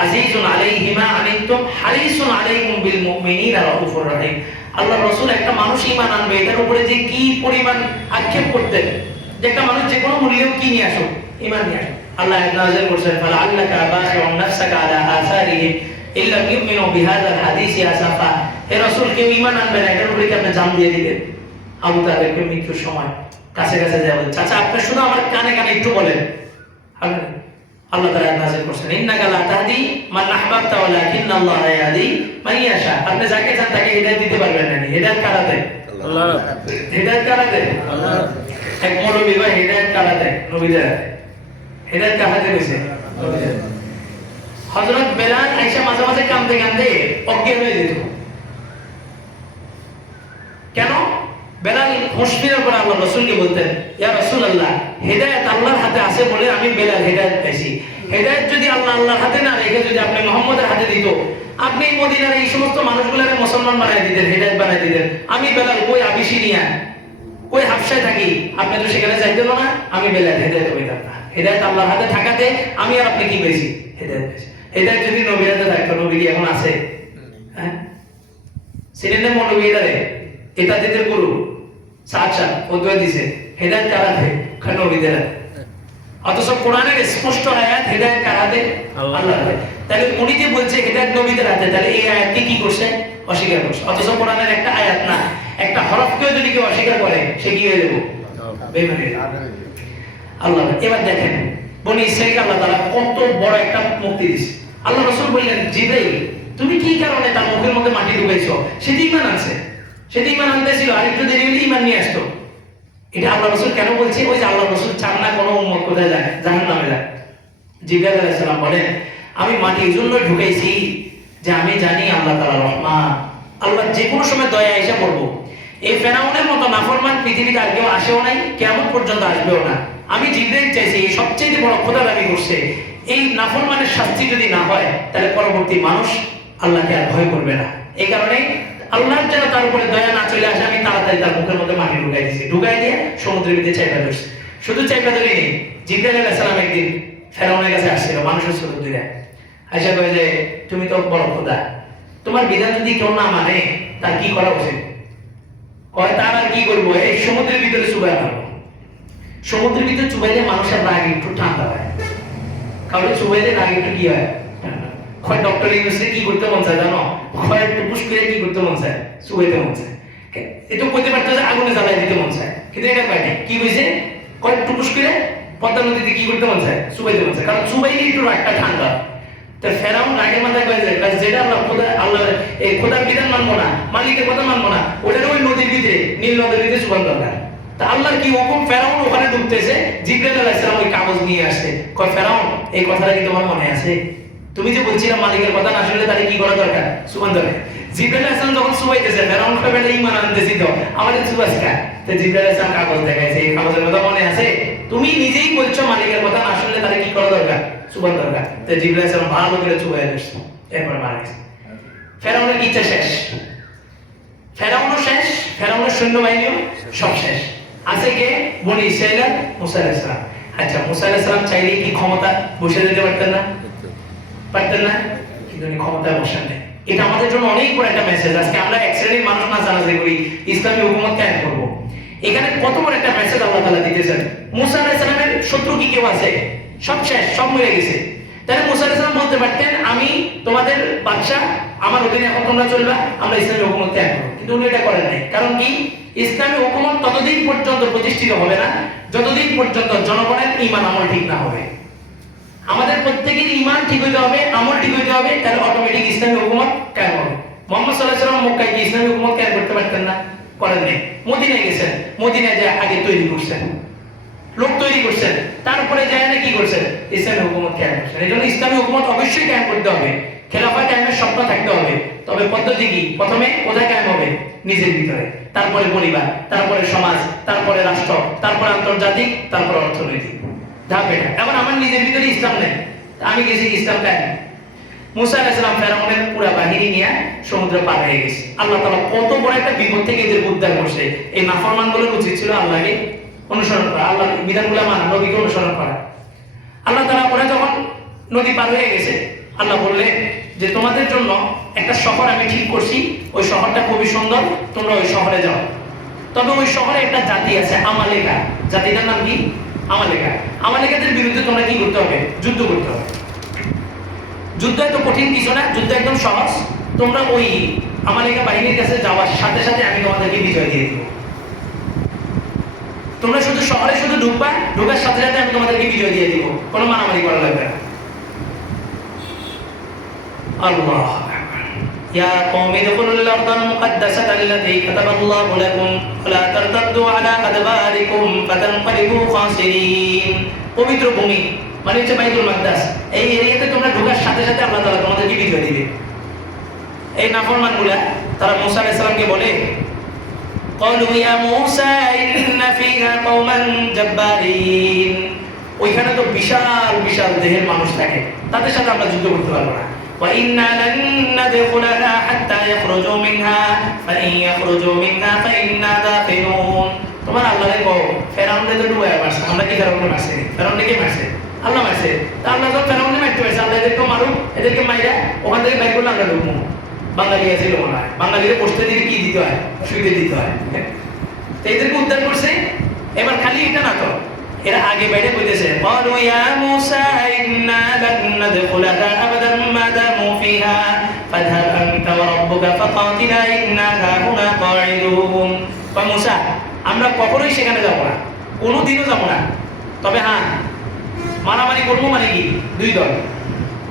আজিজুন আলাইহি মা আনিতুম হারিসুন আলাইকুম বিল মুমিনিনা রাউফুর রহিম। আল্লাহ রাসূল একটা মানুষ ঈমান আনবে এটার উপরে যে কি পরিমাণ আক্ষেপ করতেন, যে একটা মানুষ যে কোনো মূল্যেও কি নিয়ে আসো, ঈমান নিয়ে আসো। আল্লাহ নাযিল করছেন ফালা আল্লাকা বাখিউন নাফসাকা আলা আসারিহিম ইল্লা ইউমিনু বিহাযাল হাদিসি আসাফা। হে রাসূল কেউ ঈমান আনবে না এটার উপরে কি আপনি জান দিয়ে দিবেন? আবু তালেবকে মৃত্যুর সময় কাছে কাছে যায় বলে চাচা আপনি শুধু আমার কানে কানে একটু বলেন। আল্লাহ তাআলা নাযিল করেছেন ইন্নাকা লা তাহদি মান আহবাবতা ওয়ালাকিন্নাল্লাহা ইয়াহদি মান ইয়াশা। আপনি যাকে চান তাকে হিদায়াত দিতে পারবেন না। হিদায়াত কারা দেয়? আল্লাহ। হিদায়াত কারা দেয়? আল্লাহ। এক মৌলবী ভাই হিদায়াত কারা দেয়? নবী দেয়। হিদায়াত কারা দেয়? নবী। হযরত বেলাল আয়েশা মাঝে মাঝে কাঁদতে কাঁদতে অজ্ঞান হয়ে যেত। কেন? বেলাল মুশফিরের পর আল্লাহ রাসূলকে বলতেন ইয়া রাসূলুল্লাহ হিদায়াত আল্লাহর হাতে আছে বলে আমি বেলাল হিদায়াত পাইছি। হিদায়াত যদি আল্লাহর হাতে না রেখে যদি আপনি মুহাম্মদের হাতে দিত, আপনি মদিনার এই সমস্ত মানুষগুলোকে মুসলমান বানায় দিতেন, হিদায়াত বানায় দিতেন। আমি বেলাল কই আবিসিনিয়া কই হাবশায় থাকি, আপনি তো সেখানে যাইতেন না, আমি বেলাল হিদায়াত হইতাম না। হিদায়াত আল্লাহর হাতে থাকাতে আমি আর আপনি কি পেয়েছি? হিদায়াত পেয়েছি। হিদায়াত যদি নবীর হাতে থাকতো, নবী কি এখন আছে? হ্যাঁ, সিনেমা মৌলবী এটারে এটা দিতে গুরু সাচ্চা ওদয় দিছে হেদায়েত কারাতে নবীদের। অথচ কোরআনের স্পষ্ট আয়াত হেদায়েত কারাতে আল্লাহর হাতে। তাহলে উনি যে বলছে হেদায়েত নবীদের হাতে, তাহলে এই আয়াতকে কি করছে? অস্বীকার করছে। অথচ কোরআনের একটা আয়াত না, একটা হরফকেও যদি কেউ অস্বীকার করে সে কি হয়ে যাবে? বেঈমান। আল্লাহ এবার দেখেন বনি ইসরাঈলকে আল্লাহ তাআলা কত বড় একটা মুক্তি দিয়েছে। আল্লাহ রাসূল বললেন জিবরাইল তুমি কি কারণে তার মুখের মধ্যে মাটি ঢুকাইছো? সে তো ঈমান আনছে, সে তো ঈমান আনতেছিল, আর একটু দেরি হলে ঈমান নিয়ে আসতো। এটা আল্লাহ রাসূল কেন বলছে? ওই যে আল্লাহ রাসূল চান না কোনো উম্মত কোথায় যায়, জাহান্নামে যায়। জিবরাইল আলাইহিস সালাম বলেন আমি মাটি এজন্য ঢুকাইছি যে আমি জানি আল্লাহ তাআলা রহমান, আল্লাহ যে কোনো সময় দয়া এসে পড়বো। এই ফেরাউনের মতো নাফরমান পৃথিবীতে আর কেউ আসেও নাই, কিয়ামত পর্যন্ত আসবেও না। আমি জিবরাইল চাইছি এই সবচেয়ে বড় খোদা দাবি করছে, এই নাফরমানের শাস্তি যদি না হয় তাহলে পরবর্তী মানুষ আল্লাহকে আর ভয় করবে না। এই কারণে আল্লাহর যেন তার উপরে দয়া না চলে আসে, আমি তাড়াতাড়ি তার মুখের মধ্যে মাটি ঢুকাই দিয়েছি। ঢুকাই দিয়ে সমুদ্রের ভিতরে চাইপা ধরছি। শুধু চাইপা ধরে নেই, জিবরাইল আলাইহিস সালাম একদিন ফেরাউনের কাছে আসছিল মানুষের সুযোগ দিয়ে। আয়েশা কয় যে তুমি তো বড় খোদা, তোমার বিধান যদি কেউ না মানে তার কি করা উচিত? কয় তার আর কি করবো, এই সমুদ্রের ভিতরে চুবাই মারবো। সমুদ্রের ভিতরে চুবাইলে মানুষের রাগ একটু ঠান্ডা হয়, কারণ চুবাইলে রাগ একটু কি হয়? হয় ডক্টর ইউনিভার্সিটি কি করতে মন চায় জানো? হয় টুপুস করে কি করতে মন চায়? চুবাইতে মন চায়। এটা কইতে পারতো যে আগুনে জ্বালাই দিতে মন চায়, কিন্তু এটা পায় না। কি হয়েছে? কয় টুপুস করে পদ্মা নদীতে কি করতে মন চায়? চুবাইতে মন চায়, কারণ চুবাইলে একটু রাগটা ঠান্ডা। তো ফেরাউন রাগের মাথায় কয়ে যায় যেটা আমরা আল্লাহ এই খোদার বিধান মানবো না, মালিকের কথা মানবো না, ওটার ওই নদীর ভিতরে নীল নদীর ভিতরে চুবান দরকার। তা আল্লাহর কি হুকুম? ফেরাউন ওখানে ডুবতেছে, জিবরাইল আলাইহিস সালাম ওই কাগজ নিয়ে আসছে। কয় ফেরাউন এই কথাটা কি তোমার মনে আছে? তুমি যে বলছিলা মালিকের কথা না শুনলে তাহলে কি করা দরকার? চুবান দরকার। জিবরাইল আলাইহিস সালাম যখন চুবাইতেছে, ফেরাউন কয় বেটা ঈমান আনতেছি তো আমাদের চুবাস কা? তো জিবরাইল আলাইহিস সালাম কাগজ দেখাইছে, এই কাগজের কথা মনে আছে? তুমি নিজেই বলছো মালিকের কথা না শুনলে তাহলে কি করা দরকার? চুবান দরকার। তো জিবরাইল আলাইহিস সালাম ভালো করে চুবাইয়া দিয়েছে, এরপর মারা গেছে। ফেরাউনের ইচ্ছা শেষ, ফেরাউনও শেষ, ফেরাউনের সৈন্যবাহিনীও সব শেষ। আছে কে? বনি ইসরাইল, মুসা আলাইহিস সালাম। আচ্ছা, মুসা আলাইহিস সালাম চাইলে কি ক্ষমতা বসে যেতে পারতেন না? পারতেন না? কিন্তু উনি ক্ষমতায় বসেন নাই। এটা আমাদের জন্য অনেক বড় একটা মেসেজ। আজকে আমরা এক শ্রেণীর মানুষ না জানাজানি করি ইসলামী হুকুমত কায়েম করব। এখানে কত বড় একটা মেসেজ আল্লাহ তাআলা দিতেছেন। মুসা আলাইহিস সালামের শত্রু কি কেউ আছে? সব শেষ, সব মরে গেছে। তাহলে মুসা আলাইহিস সালাম বলতে পারতেন আমি তোমাদের বাদশা, আমার অধীনে এখন তোমরা চলবা, আমরা ইসলামী হুকুমত কায়েম করব। কিন্তু উনি এটা করেন নাই। কারণ কি? ইসলামী হুকুমত ততদিন পর্যন্ত প্রতিষ্ঠিত হবে না যতদিন পর্যন্ত জনগণের ঈমান আমল ঠিক না হবে। আমাদের প্রত্যেকের ঈমান ঠিক হইতে হবে, আমল ঠিক হইতে হবে, তাহলে অটোমেটিক ইসলামী হুকুমত কায়েম হবে। মুহাম্মদ সাল্লাল্লাহু আলাইহি ওয়াসাল্লাম মক্কায় কি ইসলামী হুকুমত কায়েম করতে পারতেন না? করেন নাই। মদিনায় গেছেন, মদিনায় যায় আগে তৈরি করছেন, লোক তৈরি করছেন, তারপরে যায় না কি করছেন? ইসলামী হুকুমত কায়েম করছেন। এই জন্য ইসলামী হুকুমত অবশ্যই কায়েম করতে হবে, খেলাফত কায়েমের স্বপ্ন থাকতে হবে। তবে পদ্ধতি কি? প্রথমে কোথায় কায়েম হবে? নিজের ভিতরে, তারপরে পরিবার, তারপরে সমাজ, তারপরে রাষ্ট্র, তারপরে আন্তর্জাতিক, তারপরে অর্থনৈতিক। ধাপ এটা। এখন আমার নিজের ভিতরে ইসলাম নেই, আমি গেছি ইসলাম কায়েম। মুসা আলাইহিস সালাম ফেরাউনের পুরো বাহিনী নিয়ে সমুদ্র পার হয়ে গেছে। আল্লাহ তাআলা কত বড় একটা বিপদ থেকে এদের উদ্ধার করছে। এই নাফরমানগুলোর উচিত ছিল আল্লাহকে অনুসরণ করা, আল্লাহর বিধানগুলো মানা, নবীকে অনুসরণ করা। আল্লাহ তাআলা পরে যখন নদী পার হয়ে গেছে, আল্লাহ বললেন যে তোমাদের জন্য একটা শহর আমি ঠিক করছি, ওই শহরটা খুবই সুন্দর, তোমরা ওই শহরে যাও। তবে ওই শহরে একটা জাতি আছে, আমালেকা। জাতিটার নাম কি? আমালেকা। আমালেকাদের বিরুদ্ধে তোমরা কি করতে হবে? যুদ্ধ করতে হবে। যুদ্ধ এত কঠিন কিছু না, যুদ্ধ একদম সহজ। তোমরা ওই আমালেকা বাহিনীর কাছে যাওয়ার সাথে সাথে আমি তোমাদেরকে বিজয় দিয়ে দিব। তোমরা শুধু শহরে শুধু ঢুকবা, ঢোকার সাথে সাথে আমি তোমাদেরকে বিজয় দিয়ে দিব, কোনো মারামারি করা লাগবে না। আল্লাহ يا قوم ادخلوا الأرض المقدسة التي كتب الله لكم ولا ترتدوا على أدباركم فتنقلبوا خاسرين। পবিত্র ভূমি মানে হচ্ছে বাইতুল মাকদাস, এই এরিয়াতে তোমরা ঢোকার সাথে সাথে আল্লাহ তাআলা তোমাদেরকে বিজয় দিবে। এই নাফরমানগুলা তারা মুসা আলাইহিস সালামকে বলে قالوا يا موسى إن فيها قوما جبارين। ওইখানে তো বিশাল বিশাল দেহের মানুষ থাকে, তাদের সাথে আমরা যুদ্ধ করতে পারবো না। وإنا لن ندخلها حتى يخرجوا منها فإن يخرجوا منها فإنا داخلون। তোমার আল্লাহরে কও ফেরাউনকে তো ডুবাইয়া মারছে, আমরা কি ফেরাউনকে মারছি? ফেরাউনকে কে মারছে? আল্লাহ মারছে। তা আল্লাহ তো ফেরাউনকে মারতে পারছে, আল্লাহ এদেরকে মারুক, এদেরকে মাইরা ওখান থেকে বাইর করলে আমরা ঢুকবো। বাঙালি আছে মনে হয়, বাঙালিদের বসতে দিকে কি দিতে হয়? শুইতে দিতে হয়। তো এদেরকে উদ্ধার করছে। এবার খালি এটা না তো, এরা আগে বাইরে কইতেছে قالوا يا موسى إنا لن ندخلها أبدا ما داموا فيها فاذهب أنت وربك فقاتلا إنا هاهنا قاعدون। মুসা আমরা কখনোই সেখানে যাব না, কোনোদিনও যাব না। তবে হ্যাঁ, মারামারি করবো মানে কি? দুই দল।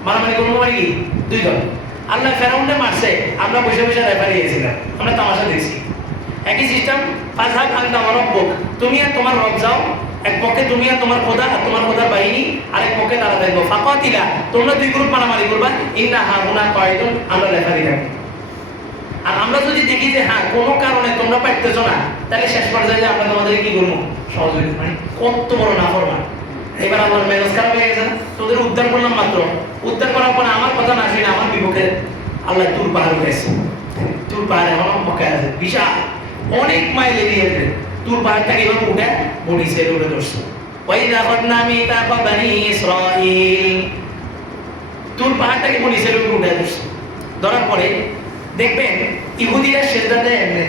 মারামারি করবো মানে কি? দুই দল। আল্লাহ ফেরাউনকে মারছে, আমরা বসে বসে রেফারি গেছিলাম, আমরা তামাশা দেখছি। একই সিস্টেম, ফাযহাব আনতা ওয়া রাব্বুক, তুমি আর তোমার রব যাও, এক পক্ষে তুমি আর তোমার খোদা আর তোমার খোদার বাহিনী, আরেক পক্ষে তারা দেখবো। ফাকাতিলা, তোমরা দুই গ্রুপ মারামারি করবা, ইন্না হাহুনা কায়দুন, আমরা রেফারি থাকবো। আর আমরা যদি দেখি যে হ্যাঁ কোনো কারণে তোমরা পারতেছো না, তাহলে শেষ পর্যায়ে আমরা তোমাদের কি করবো? সহযোগিতা। মানে কত বড় নাফরমান। এবার আমার মেজাজ খারাপ হয়ে গেছে না? তোদের উদ্ধার করলাম মাত্র, উদ্ধার করার পরে আমার কথা না শুনে আমার বিপক্ষে আল্লাহ তুর পাহাড় উঠেছে। তুর পাহাড় এখনো মক্কায় আছে, বিশাল অনেক মাইল এরিয়াতে। তুর পাহাড়টাকে এভাবে উঠে বনি ইসরাইল উঠে ধরছে। ওয়াইদা আখাযনা মিসাকা বনি ইসরাঈল, তুর পাহাড়টাকে বনি ইসরাইল উঠে ধরছে। ধরার পরে দেখবেন ইহুদিরা সেজদা দেয় এমনি,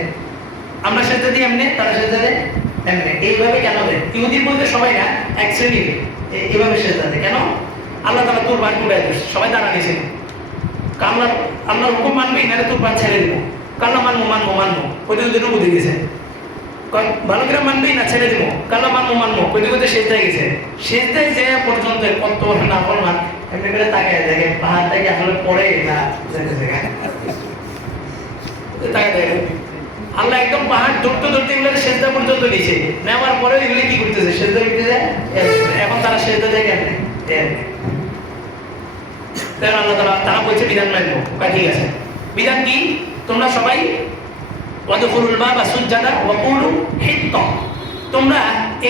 আমরা সেজদা দিই এমনি, তারা সেজদা দেয় এমনি। এইভাবে কেন দেয়? ইহুদি বলতে সবাই না, এক শ্রেণীর এইভাবে সেজদা দেয়। কেন? আল্লাহ তাআলা তুর পাহাড় উঠে ধরছে, সবাই দাঁড়া গেছিল। আল্লাহর হুকুম মানবে, নাহলে তুর পাহাড় ছেড়ে দিব। কাল্লা মানবো মানবো মানবো, ওইদিকে ওদের বুঝে গেছে। ভালো করে মানবেই না, ছেড়ে দিব। কাল্লা মানবো মানবো, ওইদিকে ওদের সেজদায় গেছে। সেজদায় যে পর্যন্ত কত না ফরমান এমনি করে তাকায় দেখে পাহাড়টাকে আসলে পড়ে না আল্লাহ একদম পাহাড় ধরতে ধরতে এগুলো সেজদা পর্যন্ত নিয়েছে, নেওয়ার পরে এগুলো কি করতেছে? সেজদা দিতে যায়। এখন তারা সেজদা দেয় কেমনে? আল্লাহ তারা বলছে বিধান মানবো। ঠিক আছে, বিধান কি? তোমরা সবাই ওয়াদখুলুল বাবা সুজ্জাদা ওয়া কুলু হিত্তা, তোমরা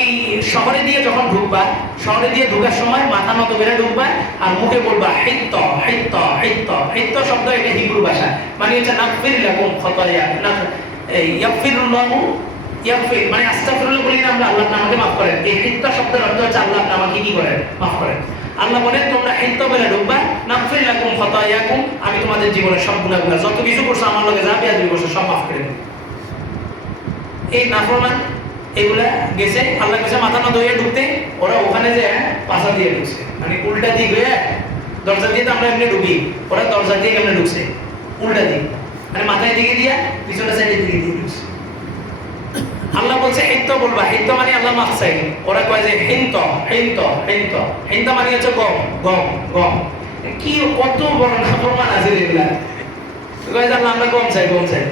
এই শহরে দিয়ে যখন ঢুকবা, শহরে দিয়ে ঢোকার সময় মাথা নত করে ঢুকবা আর মুখে বলবা হিত্ত হিত্ত হিত্ত। হিত্ত শব্দ এটা হিব্রু ভাষা, মানে হচ্ছে নাগফির লাকুম খতায়া, না এই ইয়াগফিরুল্লাহু ইয়াগফির মানে আস্তাগফিরুল্লাহ বলি না আমরা, আল্লাহ আমাকে maaf করেন। এই হিত্ত শব্দের অর্থ হচ্ছে আল্লাহ আমাকে কি করেন, maaf করেন। আল্লাহ বলেন তোমরা হিত্ত বলে ঢুকবা, নাগফির লাকুম খতায়াকুম, আমি তোমাদের জীবনের সব গুনাহগুলো যত কিছু করছো আমার লগে যা বিয়াদবি করছো সব maaf করে দেব। এই নাফরমান এগুলা গেছে আল্লাহ কাছে মাথা না ধুয়ে ঢুকতে, ওরা ওখানে যে পাশা দিয়ে ঢুকছে, মানে উল্টা দিক হয়ে দরজা দিয়ে তো আমরা এমনি ঢুকি, ওরা দরজা দিয়ে কেমনে ঢুকছে উল্টা দিক, মানে মাথায় দিকে দিয়া পিছনের সাইডে দিকে দিয়ে ঢুকছে। আল্লাহ বলছে হিন্ত বলবা, হিন্ত মানে আল্লাহ মাফ চাই, ওরা কয় যে হিন্ত হিন্ত হিন্ত। হিন্ত মানে হচ্ছে গম গম গম। কি কত বড় নাফরমান আছে এগুলা, কয় যে আল্লাহ আমরা গম চাই গম চাই।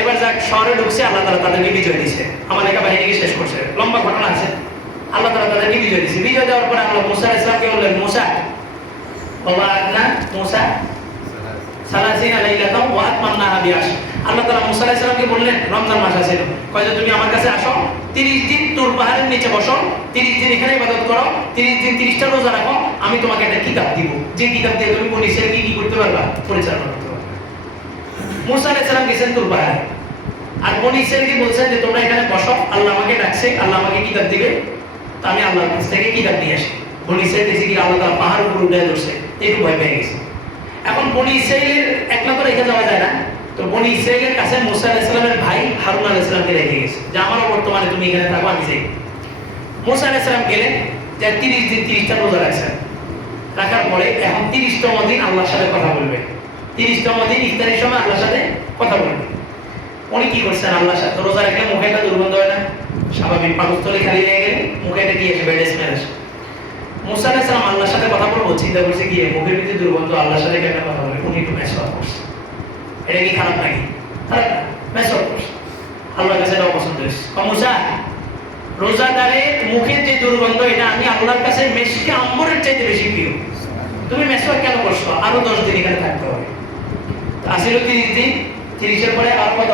এবার যাক শহরে ঢুকছে, আল্লাহ তাআলা তাদেরকে বিজয় দিয়েছে, আমার একা বাহিনীকে শেষ করছে, লম্বা ঘটনা আছে। আল্লাহ তাআলা তাদেরকে বিজয় দিয়েছে। বিজয় দেওয়ার পরে আল্লাহ মুসা আলাইহিস সালামকে বললেন, মুসা বাবা আদনা মুসা সালাসিনা লাইলাতাও ওয়া আতমান্নাহা বিআশর। আল্লাহ তাআলা মুসা আলাইহিস সালামকে বললেন, রমজান মাস আছে, কয় যে তুমি আমার কাছে আসো, 30 দিন তুর পাহাড়ের নিচে বসো, 30 দিন এখানে ইবাদত করো, 30 দিন 30টা রোজা রাখো, আমি তোমাকে একটা কিতাব দিব, যে কিতাব দিয়ে তুমি বনী ইসরাঈলকে কি করতে পারবা, পরিচালনা করতে পারবা। মুসা আলাইহিস সালাম গেছেন তুর পাহাড়ে, আর বনী ইসরাঈলকে বলছেন যে তোমরা এখানে বসো, আল্লাহ আমাকে ডাকছে, আল্লাহ আমাকে কিতাব দিবে, তো আমি আল্লাহর কাছ থেকে কিতাব নিয়ে আসি। বনী ইসরাঈল দেখে কি আল্লাহ তাআলা পাহাড় উপর উঠায় ধরছে, একটু ভয় পেয়ে গেছে। এখন বনী ইসরাঈলের একলা তো রেখে যাওয়া যায় না, তো বনী ইসরাঈলের কাছে মুসা আলাইহিস সালামের ভাই হারুন আলাইহিস সালামকে রেখে গেছে যে আমারও বর্তমানে তুমি এখানে থাকো, আমি যাই। মুসা আলাইহিস সালাম গেলেন, যে 30 দিন 30টা রোজা রাখছেন, রাখার পরে এখন 30তম দিন আল্লাহর সাথে কথা বলবে, 30তম দিন ইফতারের সময় আল্লাহর সাথে কথা বলবে। উনি কি করছেন, আল্লাহর সাথে রোজা রাখলে মুখে একটা দুর্গন্ধ হয় না, স্বাভাবিক পাকস্থলী খালি হয়ে গেলে মুখে একটা কি আসে, ব্যাড স্মেল আসে। মুসা আলাইহিস সালাম আল্লাহর সাথে কথা বলবো চিন্তা করছে, কি মুখের ভিতরে দুর্গন্ধ, আল্লাহর সাথে কেন কথা বলে, উনি একটু মেসওয়াক করছে। এটা কি খারাপ নাকি? খারাপ না, মেসওয়াক করছে। আল্লাহর কাছে এটা পছন্দ হয়েছে। মুসা, রোজাদারের মুখের যে দুর্গন্ধ, এটা আমি আল্লাহর কাছে মেশকে আম্বরের চাইতে বেশি প্রিয়। তুমি মেসওয়াক কেন করছো? আরো 10 দিন এখানে থাকতে হবে। আসলে 30 দিন, 30 এর পরে আর কত?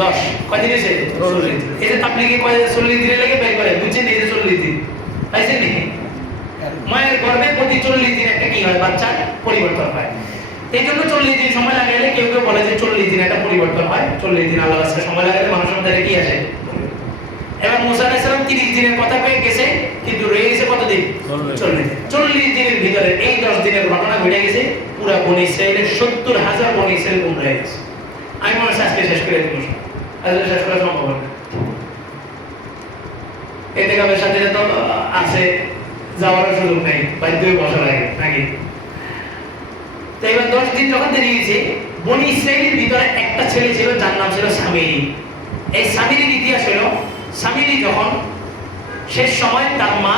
10। কয়দিন হয়েছে? 40 দিন। এই যে তাবলীগে কয় 40 দিনের লাগে বের করে, বুঝছেন? এই যে 40 দিন পাইছেন নাকি? মায়ের গর্ভে প্রতি 40 দিন একটা কি হয়, বাচ্চার পরিবর্তন হয়। এই জন্য 40 দিন সময় লাগালে কেউ কেউ বলে যে 40 দিন একটা পরিবর্তন হয়, 40 দিন আল্লাহর কাছে সময় লাগালে মানুষের মধ্যে কি আসে। এবার মুসা আলাইহিস সালাম 30 দিনের কথা পেয়ে গেছে, কিন্তু রয়ে গেছে কতদিন? 40 দিন। 40 দিনের ভিতরে এই 10 দিনের ঘটনা ঘটে গেছে, পুরো বনী ইসরাঈলের 70,000 বনী ইসরাঈল গুম হয়ে গেছে। আমি মনে হয় আজকে শেষ করে দেব, আজকে শেষ করা সম্ভব না। এতে কাবের সাথে তো আছে, যাওয়ার সুযোগ নেই, বাধ্য হয়ে বসা লাগে নাকি? তো এবার 10 দিন যখন দেরি হয়েছে, বনী ইসরাঈলের ভিতরে একটা ছেলে ছিল, যার নাম ছিল সামিরি। এই সামিরির ইতিহাস হলো, সামিরি যখন শেষ সময় তার মা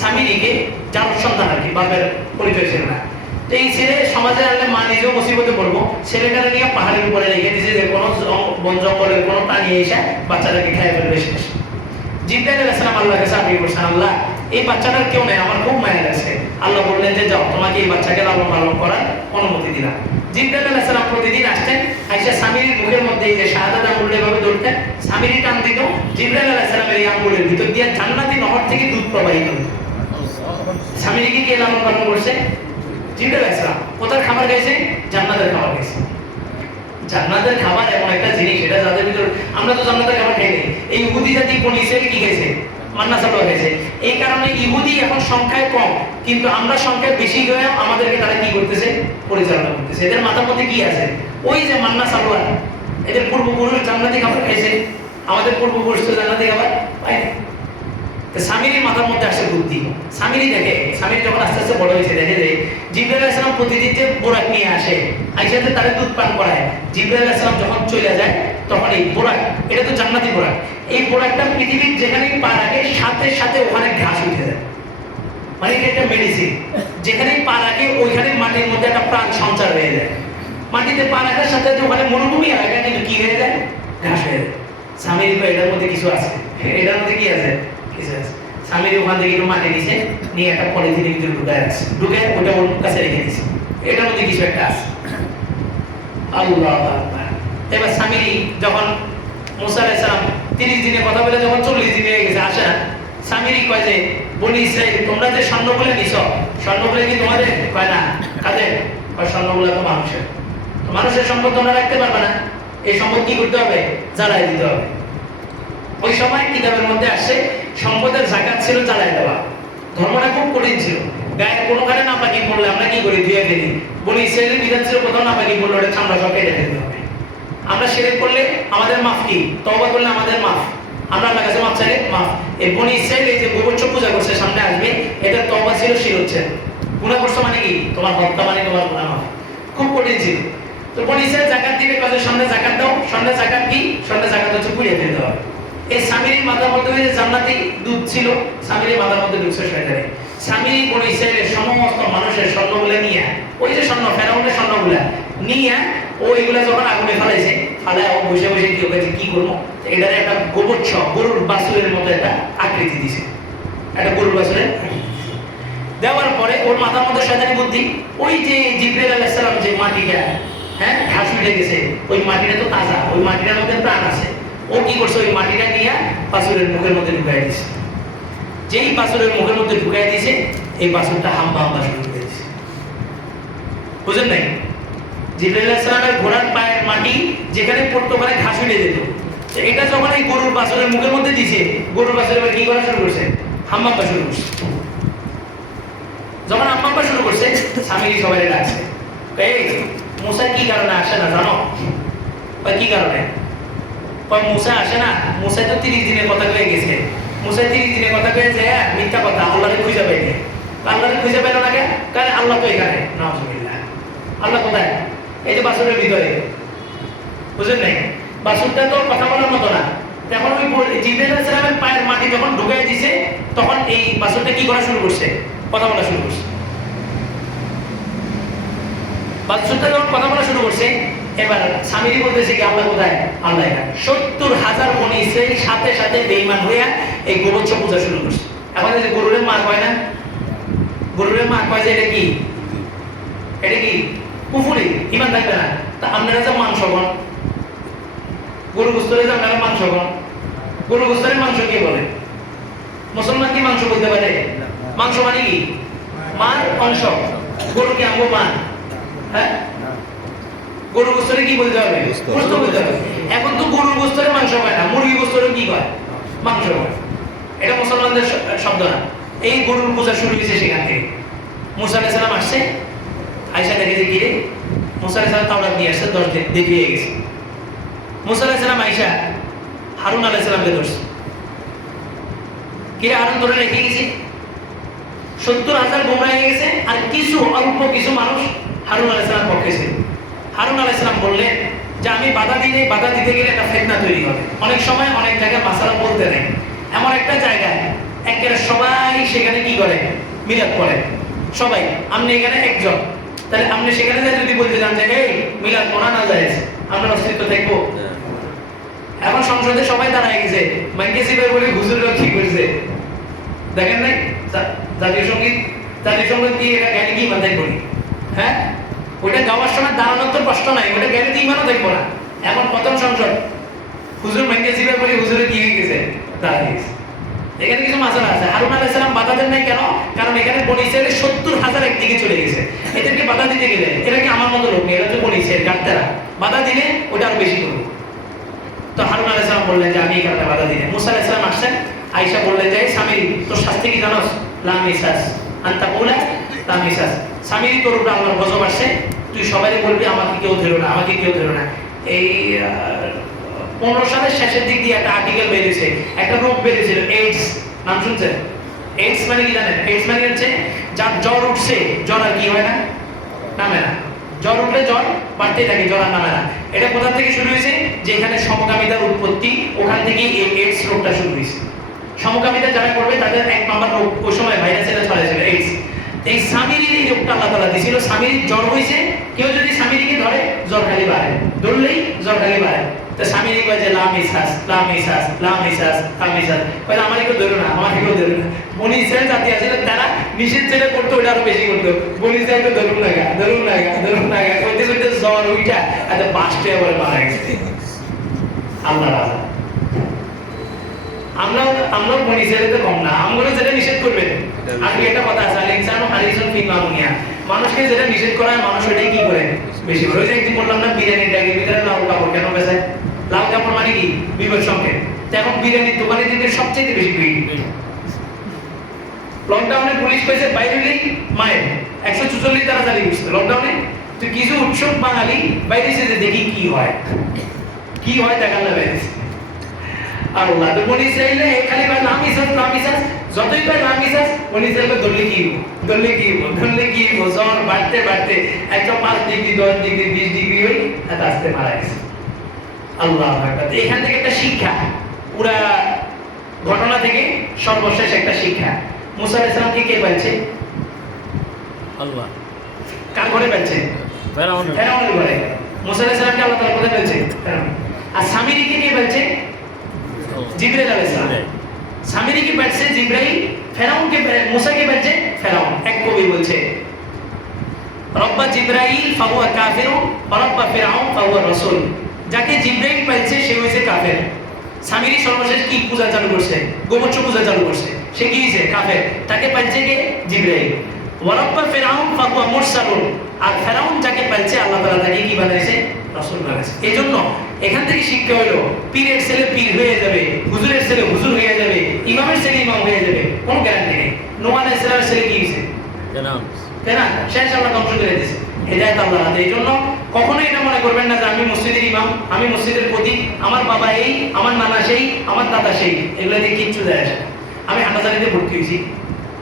সামিরিকে, যার সন্তান আর কি, বাপের পরিচয় ছিল না, তো এই ছেলে সমাজে আনলে মা নিজেও মুসিবতে পড়বো, ছেলেটাকে নিয়ে পাহাড়ের উপরে রেখে দিয়েছে যে কোনো বন জঙ্গলের কোনো প্রাণী এসে বাচ্চাটাকে খেয়ে ফেলবে শেষ। জিবরাইল আলাইহিস সালাম আল্লাহর কাছে আপিল করছেন, আল্লাহ এই বাচ্চাটার কেউ নেই, আমার খুব মায়া লাগছে। আল্লাহ বললেন যে যাও, তোমাকে এই বাচ্চাকে লালন পালন করার অনুমতি দিলাম। জিবরাইল আলাইহিস সালাম প্রতিদিন আসতেন, আয়েশা স্বামীর মুখের মধ্যে এই যে শাহাদাত আঙ্গুলটা এভাবে ধরতেন, স্বামীরই টান দিত, জিবরাইল আলাইহিস সালামের এই আঙ্গুলের ভিতর দিয়ে জান্নাতি নহর থেকে দুধ প্রবাহিত হতো। স্বামীকে কে লালন পালন করছে? জিবরাইল আলাইহিস সালাম। কোথার খাবার খাইছে? জান্নাতের খাবার খাইছে। জান্নাতের খাবার এমন একটা জিনিস, এটা যাদের ভিতর, আমরা তো জান্নাতের খাবার খাই নাই। এই ইহুদি জাতি বনী ইসরাঈল কি খাইছে? মান্না সালোয়া খাইছে। এই কারণে ইহুদি এখন সংখ্যায় কম, কিন্তু আমরা সংখ্যায় বেশি হয়ে আমাদেরকে তারা কি করতেছে? পরিচালনা করতেছে। এদের মাথার মধ্যে কি আছে? ওই যে মান্না সালোয়া, এদের পূর্বপুরুষ জান্নাতি খাবার খাইছে, আমাদের পূর্বপুরুষ তো জান্নাতি খাবার পায় না। স্বামীর মাথার মধ্যে আসে বুদ্ধি। স্বামীরই দেখে, স্বামীর যখন আস্তে আস্তে বড় হয়েছে, দেখে যে জিবরাইল আলাইহিস সালাম প্রতিদিন যে বোরাক নিয়ে আসে, আয়েশাতে তারে দুধ পান করায়, জিবরাইল আলাইহিস সালাম যখন চলে যায় তখন এই বোরাক, এটা তো জান্নাতি বোরাক, এই বোরাকটা পৃথিবীর যেখানেই পা রাখে সাথে সাথে ওখানে ঘাস উঠে যায়। মানে এটা একটা মেডিসিন, যেখানেই পা রাখে ওইখানে মাটির মধ্যে একটা প্রাণ সঞ্চার হয়ে যায়। মাটিতে পা রাখার সাথে সাথে ওখানে মরুভূমি এলাকা কিন্তু কি হয়ে যায়? ঘাস হয়ে যায়। স্বামীর এটার মধ্যে কিছু আছে, এটার মধ্যে কি আছে? স্বামীর ওখান থেকে একটু মাটি নিচে নিয়ে একটা পলিথিনের ভিতরে ঢুকায় রাখছে, ঢুকে ওটা ওর কাছে রেখে দিচ্ছে, এটার মধ্যে কিছু একটা আছে। আল্লাহ। এবার স্বামী যখন মুসা আলাইহিস সালাম 30 দিনে কথা বলে যখন 40 দিন হয়ে গেছে আসে না। সামিরি কয় যে বনি ইসরাইল তোমরা যে স্বর্ণগুলো নিছো, স্বর্ণগুলো কি তোমাদের? কয় না। কাদের? কয় স্বর্ণগুলো তো মানুষের। তো মানুষের সম্পদ তোমরা রাখতে পারবে না, এই সম্পদ কি করতে হবে? জ্বালাই দিতে হবে। ওই সময় কিতাবের মধ্যে আসে সম্পদের যাকাত ছিল জ্বালাই দেওয়া। ধর্মটা খুব কঠিন ছিল। গায়ের কোনোখানে নাপাকি পড়লে আমরা কি করি? ধুয়ে ফেলি। বনি ইসরাইলের বিধান ছিল কোথাও নাপাকি পড়লে ওটা ঠান্ডা সব কেটে ফেলতে হবে। আমরা শিরক করলে আমাদের মাফ কি? তওবা করলে আমাদের মাফ। আমরা আল্লাহর কাছে মাফ চাইলে মাফ। এই বনি ইসরাইল এই যে গোবর্ষ পূজা করছে সামনে আসবে, এটা তওবা ছিল, শিরক ছিল। গুনাহ করছো মানে কি? তোমার হত্যা মানে তোমার গুনাহ মাফ। খুব কঠিন ছিল। তো বনি ইসরাইল যাকাত দিবে, কাজে সামনে যাকাত দাও। সামনে যাকাত কি? সামনে যাকাত হচ্ছে পুড়িয়ে ফেলতে হবে। এই সামিরির মাথার মধ্যে যে জান্নাতি দুধ ছিল, সামিরির মাথার মধ্যে ঢুকছে শয়তানে। সামিরি বনি ইসরাইলের সমস্ত মানুষের স্বর্ণগুলো নিয়ে, ওই যে স্বর্ণ ফেরাউনের স্বর্ণগুলো নিয়ে ওইগুলা যখন আগুনে ফেলাইছে, ফালায় ও বসে বসে কি হয়েছে কি করবো, এটারে একটা গোবর্ষ গরুর বাছুরের মতো একটা আকৃতি দিছে, একটা গরুর বাছুরের দেওয়ার পরে ওর মাথার মধ্যে শয়তানি বুদ্ধি, ওই যে জিবরাইল আলাইহিস সালাম যে মাটিটা ঘাস উঠে গেছে, ওই মাটিটা তো তাজা, ওই মাটিটার মধ্যে প্রাণ আছে। ও কি করছে? ওই মাটিটা নিয়ে বাছুরের মুখের মধ্যে ঢুকাই দিছে। যেই বাছুরের মুখের মধ্যে ঢুকাই দিছে, এই বাছুরটা হাম্বা হাম্বা শুরু করে দিছে। বুঝেন নাই? জিবরাইল আলাইহিস সালামের ঘোড়ার পায়ের মাটি যেখানে পড়তো ওখানে ঘাস উঠে যেত। এটা যখন এই গরুর বাছুরের মুখের মধ্যে দিছে, গরুর বাছুর এবার কি করা শুরু করছে? হাম্বা হাম্বা শুরু করছে। যখন হাম্বা হাম্বা শুরু করছে, সামিরি সবাই ডাকছে, এই মুসা কি কারণে আসে না জানো? কি কারণে? মুসা আসে না, মুসা তো 30 দিনের কথা কয়ে গেছে। মুসা 30 দিনের কথা কয়ে যে মিথ্যা কথা, আল্লাহরে খুঁজে পাইনি। আল্লাহরে খুঁজে পেল না কেন? কারণ আল্লাহ তো এখানে। নাউজুবিল্লাহ। আল্লাহ কোথায়? এই যে বাছুরের ভিতরে। বুঝলেন নাই? বাছুরটা তো কথা বলার মতো না। তখন ওই জিবরাইল আলাইহিস সালামের পায়ের মাটি যখন ঢুকাই দিছে, তখন এই বাছুরটা কি করা শুরু করছে? কথা বলা শুরু করছে। বাছুরটা যখন কথা বলা শুরু করছে, এবার সামিরি বলতেছে কি আল্লাহ কোথায়? আল্লাহ এখানে। 70,000 বনি ইসরাইল সাথে সাথে বেঈমান হইয়া এই গোবর্ষ পূজা শুরু করছে। এখন এই যে গরুরের মা কয় না, গরুরের মা কয় যে এটা কি? এটা কি? কুফরি, ঈমান থাকবে না। তা আপনারা যে মাংস খান, গরু গোশতের যে আপনারা মাংস খান, গরু গোশতের মাংস কি বলে? মুসলমান কি মাংস বলতে পারে? মাংস মানে কি? মার অংশ। গরু কি আমগো মা? হ্যাঁ, গরু গোশতরে কি বলতে হবে? গোশত বলতে হবে। এখন তো গরুর গোশতরে মাংস হয় না, মুরগি গোশতরে কি হয়? মাংস হয়। এটা মুসলমানদের শব্দ না। এই গরুর পূজা শুরু হয়েছে সেখান থেকে। মুসা আলাইহিস সালাম আসছে, আয়েশা দেখে যে গিয়ে মুসা আলাইহিস সালাম তাওরাত নিয়ে আসছে, 10 দিন দেরি হয়ে গেছে। মুসা আলাইহিস সালাম আয়েশা হারুন আলাইহিস সালামকে ধরছে, কি হারুন ধরে রেখে গেছে। 70,000 গোমরা হয়ে গেছে, আর কিছু অল্প কিছু মানুষ হারুন আলাইহিস সালাম পক্ষে ছিল। হারুন আলাইহিস সালাম বললেন যে আমি বাধা দিতে গেলে একটা ফিতনা তৈরি হবে। অনেক সময় অনেক জায়গায় মাসালা বলতে নেই, এমন একটা জায়গায় একেবারে সবাই সেখানে কি করে? মিলাদ করে সবাই। আপনি এখানে একজন, তাহলে আপনি সেখানে যদি বলতে চান যে এই মিলাদ পড়া না যায়, আমরা অস্তিত্ব দেখবো? এখন সংসদে সবাই দাঁড়ায় গেছে, মাইকে সিবে বলে হুজুররা ঠিক করেছে। দেখেন নাই জাতীয় সঙ্গীত কি এটা গাইলে কি ইমান দেখবো? হ্যাঁ, ওইটা গাওয়ার সময় দাঁড়ানোর তো কষ্ট নাই, ওইটা গেলে তো ইমানও দেখবো না। এখন প্রথম সংসদ হুজুর মাইকে সিবে বলে হুজুরে কি হয়ে গেছে? দাঁড়িয়ে গেছে। এখানে কিছু মাসালা আছে। হারুন আলাইহিস সালাম বাধা দেন নাই কেন? কারণ এখানে বনি ইসরাইলের 70,000 একদিকে চলে গেছে। এদেরকে বাধা দিতে গেলে, এরা কি আমার মতো লোক নেই, এরা তো বনি ইসরাইল গাদ্দারা, বাধা দিলে ওটা আরো বেশি করবো। তো হারুন আলাইহিস সালাম বললেন যে আমি এই কারণে বাধা দিই। মুসা আলাইহিস সালাম আসছেন, আয়েশা বললেন যে সামিরি তোর শাস্তি কি জানোস? লা মিসাস আনতা বলে লা মিসাস। সামিরি তোর উপরে আল্লাহর গজব আসছে, তুই সবাইকে বলবি আমাকে কেউ ধরো না, আমাকে কেউ ধরো না। এই 15 সালের শেষের দিক দিয়ে একটা আর্টিকেল বেরিয়েছে, একটা রোগ বেরিয়েছিল এইডস, নাম শুনছেন? এইডস মানে কি জানেন? এইডস মানে হচ্ছে যার জ্বর উঠছে, জ্বর আর কি হয় না? নামে না। জ্বর উঠলে জ্বর বাড়তেই থাকে, জ্বর আর নামে না। এটা কোথা থেকে শুরু হয়েছে? যেখানে সমকামিতার উৎপত্তি, ওখান থেকেই এই এইডস রোগটা শুরু হয়েছে। সমকামিতা যারা করবে তাদের 1 নম্বর রোগ ওই সময় ভাইরাস এটা ছড়াইছিল, এইডস। এই সামিরির এই রোগটা আল্লাহ তাআলা দিয়েছিল। সামিরির জ্বর হয়েছে, কেউ যদি সামিরিকে ধরে জ্বর খালি বাড়ে, ধরলেই জ্বর খালি বাড়ে। তো সামিরি কয় যে লা মিসাস লা মিসাস লা মিসাস লা মিসাস, কয় আমারে কেউ ধরো না, আমারে কেউ ধরো না। বনি ইসরাইল জাতি আছে তারা নিষেধ যেটা করতো ওটা আরো বেশি করতো। বনি ইসরাইলকে ধরুন না গা, ধরুন না গা, ধরুন না গা কইতে কইতে জ্বর উইটা এত বাস্টে আবার মারা গেছে। আল্লাহ রাজা। আমরাও বনি ছেলেতে কম না, আমগুলো যেটা নিষেধ করবেন। আর একটা কথা আছে, আল ইনসানু হারিসুন ফি মামুনিয়া, মানুষকে যেটা নিষেধ করা হয় মানুষ ওইটাই কি করে বেশি করে। ওই যে একদিন বললাম না বিরিয়ানির ডাকের ভিতরে লাল কাপড় কেন বেচায়? লাল কাপড় মানে কি? বিপদ সংকেত। এখন বিরিয়ানির দোকানে দিতে সবচেয়ে বেশি ভিড়। লকডাউনে পুলিশ কইছে বাইরে গেলেই মায়ের 144 তারা জারি করছে লকডাউনে। তো কিছু উৎসব বাঙালি বাইরে যেতে দেখি কি হয় দেখার লাগে। আর আল্লাহ তো বনি চাইলে খালি বা নাম ইসাস যতই পায় নাম ইসাস বনি চাইলে দললে কি জ্বর বাড়তে একদম 5 ডিগ্রি 10 ডিগ্রি 20 ডিগ্রি হই এত আস্তে মারা গেছে। আল্লাহ আকবার। এখান থেকে একটা শিক্ষা, পুরা ঘটনা থেকে সর্বশেষ একটা শিক্ষা। মুসা আলাইহিস সালামকে কে পাইছে? আল্লাহ। কার ঘরে পাইছে? ফেরাউনের ঘরে। মুসা আলাইহিস সালামকে আল্লাহ তাআলা কোথায় পাইছে? ফেরাউন। আর সামিরীকে কে পাইছে? জিবরাইল আলাইহিস সালাম। সামিরীকে পাইছে জিবরাইল, ফেরাউনকে মুসাকে পাইছে ফেরাউন। এক কবি বলছে রব্বা জিবরাইল ফাহুয়া কাফিরুন ওয়া রব্বা ফিরআউন ফাহুয়া রাসূল। যাকে জিবরাইল পাইছে সে হইছে কাফের। সামিরী সর্বশেষ কি পূজা চালু করছে? গোমূত্র পূজা চালু করছে, সে কি হইছে? কাফের। তাকে পাইছে কে? জিবরাইল। ওয়া রব্বা ফিরআউন ফাহুয়া মুরসালুন। আর ফেরাউন যাকে পাইছে আল্লাহ তাআলা তাকে কি বানাইছে? রাসূল বানাইছে। এজন্য এখান থেকে শিক্ষা হলো পীরের ছেলে পীর হয়ে যাবে, হুজুরের ছেলে হুজুর হয়ে যাবে, ইমামের ছেলে ইমাম হয়ে যাবে, কোনো গ্যারান্টি নেই। নূহ আলাইহিস সালামের ছেলে কি হইছে? তাই না? শেষ আল্লাহ ধ্বংস করে দিয়েছে। হেদায়েত আল্লাহর হাতে। এইজন্য কখনোই এটা মনে করবেন না যে আমি মসজিদের ইমাম, আমি মসজিদের প্রতীক, আমার বাবা এই, আমার নানা সেই, আমার দাদা সেই, এগুলো দিয়ে কিচ্ছু যায় আসে না। আমি হাটাজারিতে ভর্তি হয়েছি,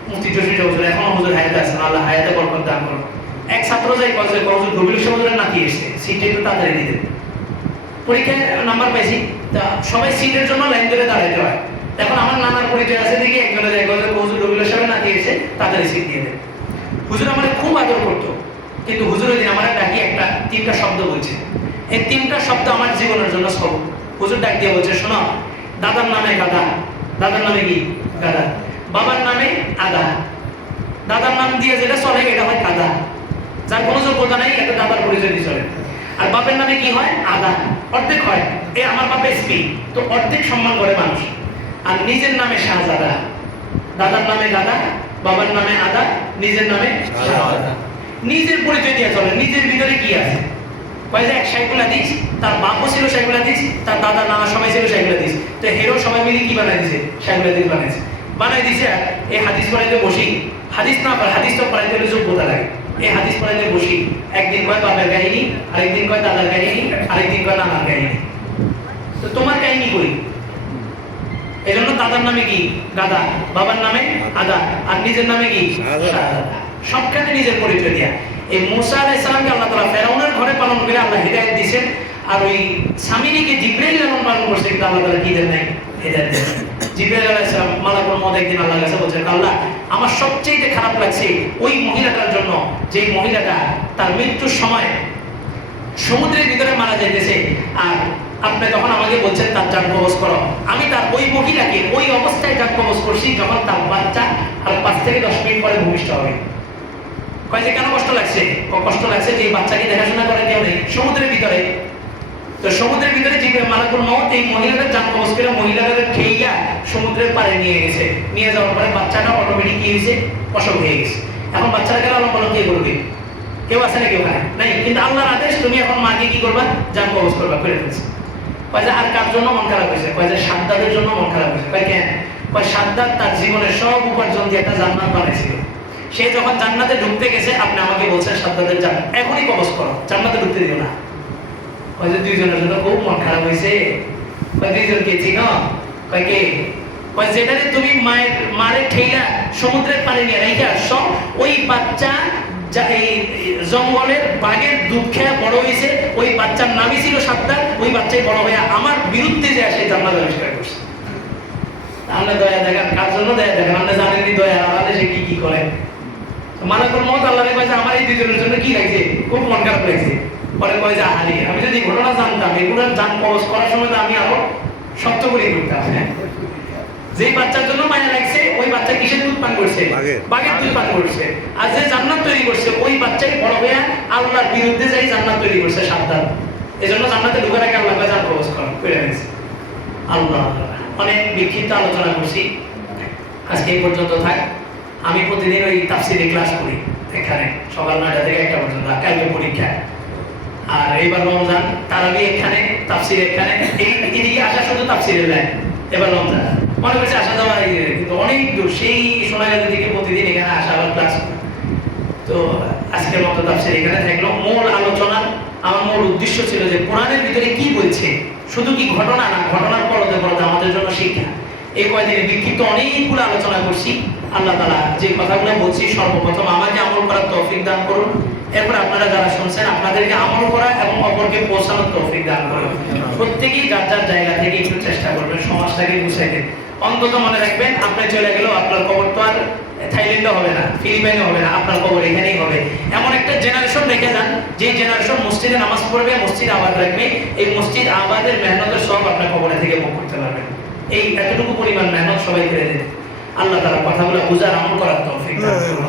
মুফতি জসিম হুজুর, এখন হুজুর হায়াতে আছেন, আল্লাহ হায়াতে বরকত দান করুন। এক ছাত্র যাই কলেজে হুজুর রবিউল ইসলাম হুজুরের নাতি এসেছে, সিটে একটু তাড়াতাড়ি দিতেন। পরীক্ষায় নাম্বার পাইছি, তা সবাই সিটের জন্য লাইন ধরে দাঁড়াইতে হয়। এখন আমার নানার পরিচয় আছে দেখি একজনে যায় হুজুর রবিউল ইসলামের নাতি এসে তাড়াতাড়ি সিট দিয়ে দেন। হুজুর আমার খুব আদর করতো, কিন্তু হুজুর ওই দিন আমার ডাকি একটা 3টা শব্দ বলছে। এই 3টা শব্দ আমার জীবনের জন্য সব। হুজুর ডাক দিয়ে বলছে, শোনো, দাদার নামে গাদা, দাদার নামে কি? গাদা। বাবার নামে আদা, দাদার নাম দিয়ে যেটা চলে এটা হয় কাদা, যার কোনো যোগ্যতা নাই এটা দাদার পরিচয় দিয়ে চলে। আর বাপের নামে কি হয়? আদা, অর্ধেক হয়। এই আমার বাপে এসপি, তো অর্ধেক সম্মান করে মানুষ। আর নিজের নামে শাহজাদা, দাদার নামে গাদা, বাবার নামে আদা, নিজের নামে শাহজাদা। নিজের পরিচয় দিয়ে চলে। নিজের ভিতরে কি আছে? কয় যে এক শাইখুল হাদিস, তার বাপও ছিল শাইখুল হাদিস, তার দাদা নানা সবাই ছিল শাইখুল হাদিস। তো হেরো সবাই মিলে কি বানাই দিছে? শাইখুল হাদিস বানাই দিছে। এই হাদিস পড়াইতে বসি, হাদিস না পারে, হাদিস তো পড়াইতে হলে যোগ্যতা লাগে। এই হাদিস পড়াইতে বসি, একদিন কয় বাবার কাহিনী, আরেকদিন কয় দাদার কাহিনী, আরেকদিন কয় নানার কাহিনী। তো তোমার কাহিনী কই? এজন্য দাদার নামে কি? গাদা, বাবার নামে আদা, আর নিজের নামে কি? শাহজাদা। সবখানে নিজের পরিচয় দিয়া। এই মুসা আলাইহিস সালামকে আল্লাহ তাআলা ফেরাউনের ঘরে পালন করে আল্লাহ হিদায়াত দিয়েছেন। আর ওই সামিরীকে জিবরাইল লালন পালন করছে, কিন্তু আল্লাহ তাআলা কি দেন নাই? হিদায়াত দেন। জিবরাইল আলাইহিস সালাম মালাকুল মউত একদিন আল্লাহর কাছে বলছেন, আল্লাহ, আমার সবচেয়ে খারাপ লাগছে ওই মহিলাটার জন্য, যে মহিলাটা তার মৃত্যুর সময় সমুদ্রের ভিতরে মারা যাইতেছে, আর আপনি তখন আমাকে বলছেন তার জান কবজ করো। আমি তার ওই মহিলাকে ওই অবস্থায় জান কবজ করছি যখন তার বাচ্চা আর 5 থেকে 10 মিনিট পরে ভূমিষ্ঠ হবে। কয় যে কেন কষ্ট লাগছে? কষ্ট লাগছে যে এই বাচ্চাকে দেখাশোনা করে কেউ নেই সমুদ্রের ভিতরে। তো সমুদ্রের ভিতরে যে মালাকুল মউত এই মহিলাদের জান কবজ করে মহিলাদের ঠেইয়া সমুদ্রের পাড়ে নিয়ে গেছে। নিয়ে যাওয়ার পরে বাচ্চাটা অটোমেটিক কি হয়েছে? অসুখ হয়ে গেছে। এখন বাচ্চাটাকে লালন পালন কে করবে? কেউ আছে নাকি ওখানে? নাই। কিন্তু আল্লাহর আদেশ, তুমি এখন মাকে কি করবা? জান কবজ করবা, করে ফেলছে। কয় যে আর কার জন্য মন খারাপ হয়েছে? কয় যে সাদ্দাদের জন্য মন খারাপ হয়েছে। কয় কেন? কয় সাদ্দাদ তার জীবনের সব উপার্জন দিয়ে একটা জান্নাত বানাইছিল। সে যখন জান্নাতে ঢুকতে গেছে, আপনি আমাকে বলছেন সাদ্দাদের জান এখনই কবজ করো, জান্নাতে ঢুকতে দিও না। কয় যে দুইজনের জন্য খুব মন খারাপ হয়েছে। কয় দুইজনকে চিনো? কয় কে? কয় যেটারে তুমি মারে ঠেইলা সমুদ্রের পানি নিয়ে রাইখা আসছো, ওই বাচ্চা এই জঙ্গলের বাঘের দুধ খেয়ে বড় হয়েছে, ওই বাচ্চার নামই ছিল সাদ্দাদ। ওই বাচ্চাই বড় হয়ে আমার বিরুদ্ধে যে আসে জান্নাত আবিষ্কার করছে। আমরা দয়া দেখান, কার জন্য দয়া দেখান? আমরা জানেননি দয়া আলাদা সে কি কি করে। মালাকুল মউত আল্লাহরে কয় যে আমার এই দুইজনের জন্য কি লাগছে? খুব মন খারাপ লাগছে। পরে কয় যে আহারি, আমি যদি ঘটনা জানতাম এগুলোর জান কবজ করার সময় তো আমি আরো শক্ত করে করতাম। যেই বাচ্চার জন্য মায়া লাগছে, ওই বাচ্চা কিসের দুধ পান করছে? বাঘের দুধ পান করছে। আর যে জান্নাত তৈরি করছে, ওই বাচ্চাই বড় হয়ে আল্লাহর বিরুদ্ধে যাই জান্নাত তৈরি করছে সাদ্দাদ। এজন্য জান্নাতে ঢোকার আগে আল্লাহ জান কবজ করে নিয়েছে। আল্লাহ অনেক বিক্ষিপ্ত আলোচনা করছি, আজকে এই পর্যন্ত থাক। আমি প্রতিদিন ওই তাফসিরে ক্লাস করি এখানে সকাল 9টা থেকে 1টা পর্যন্ত, কালকে পরীক্ষা। আর এইবার রমজান, তারাবি এখানে, তাফসির এখানে, এদিকে আসা শুধু তাফসিরের লাইন। এবার রমজান মনে করছে আসা যাওয়া, কিন্তু অনেক দূর, সেই সোনাগাজী থেকে প্রতিদিন এখানে আসা আবার ক্লাস। তো আজকের মতো তাফসির এখানে থাকলো। মূল আলোচনা, আমার মূল উদ্দেশ্য ছিল যে কোরআনের ভিতরে কি বলছে, শুধু কি ঘটনা না, ঘটনার পরতে পরতে আমাদের জন্য শিক্ষা। এই কয়েকদিনে বিক্ষিপ্ত অনেকগুলো আলোচনা করছি। আল্লাহ তাআলা যে কথাগুলো বলছি, সর্বপ্রথম আমাকে আমল করার তৌফিক দান করুন, এরপর আপনারা যারা শুনছেন আপনাদেরকে আমল করা এবং অপরকে পৌঁছানোর তৌফিক দান করুন। প্রত্যেকেই যার যার জায়গা থেকে একটু চেষ্টা করবেন সমাজটাকে গুছাইতে। অন্তত মনে রাখবেন, আপনি চলে গেলেও আপনার কবর তো আর থাইল্যান্ডে হবে না, ফিলিপাইনে হবে না, আপনার কবর এখানেই হবে। এমন একটা জেনারেশন রেখে যান, যে জেনারেশন মসজিদে নামাজ পড়বে, মসজিদ আবাদ রাখবে, এই মসজিদ আবাদের মেহনতের সব আপনার কবরে থেকে ভোগ করতে পারবেন। এই এতটুকু পরিমাণ মেহনত সবাই করে দেন। আল্লাহ তাআলা কথাগুলো বুঝার আমল করার তৌফিক দান করুন।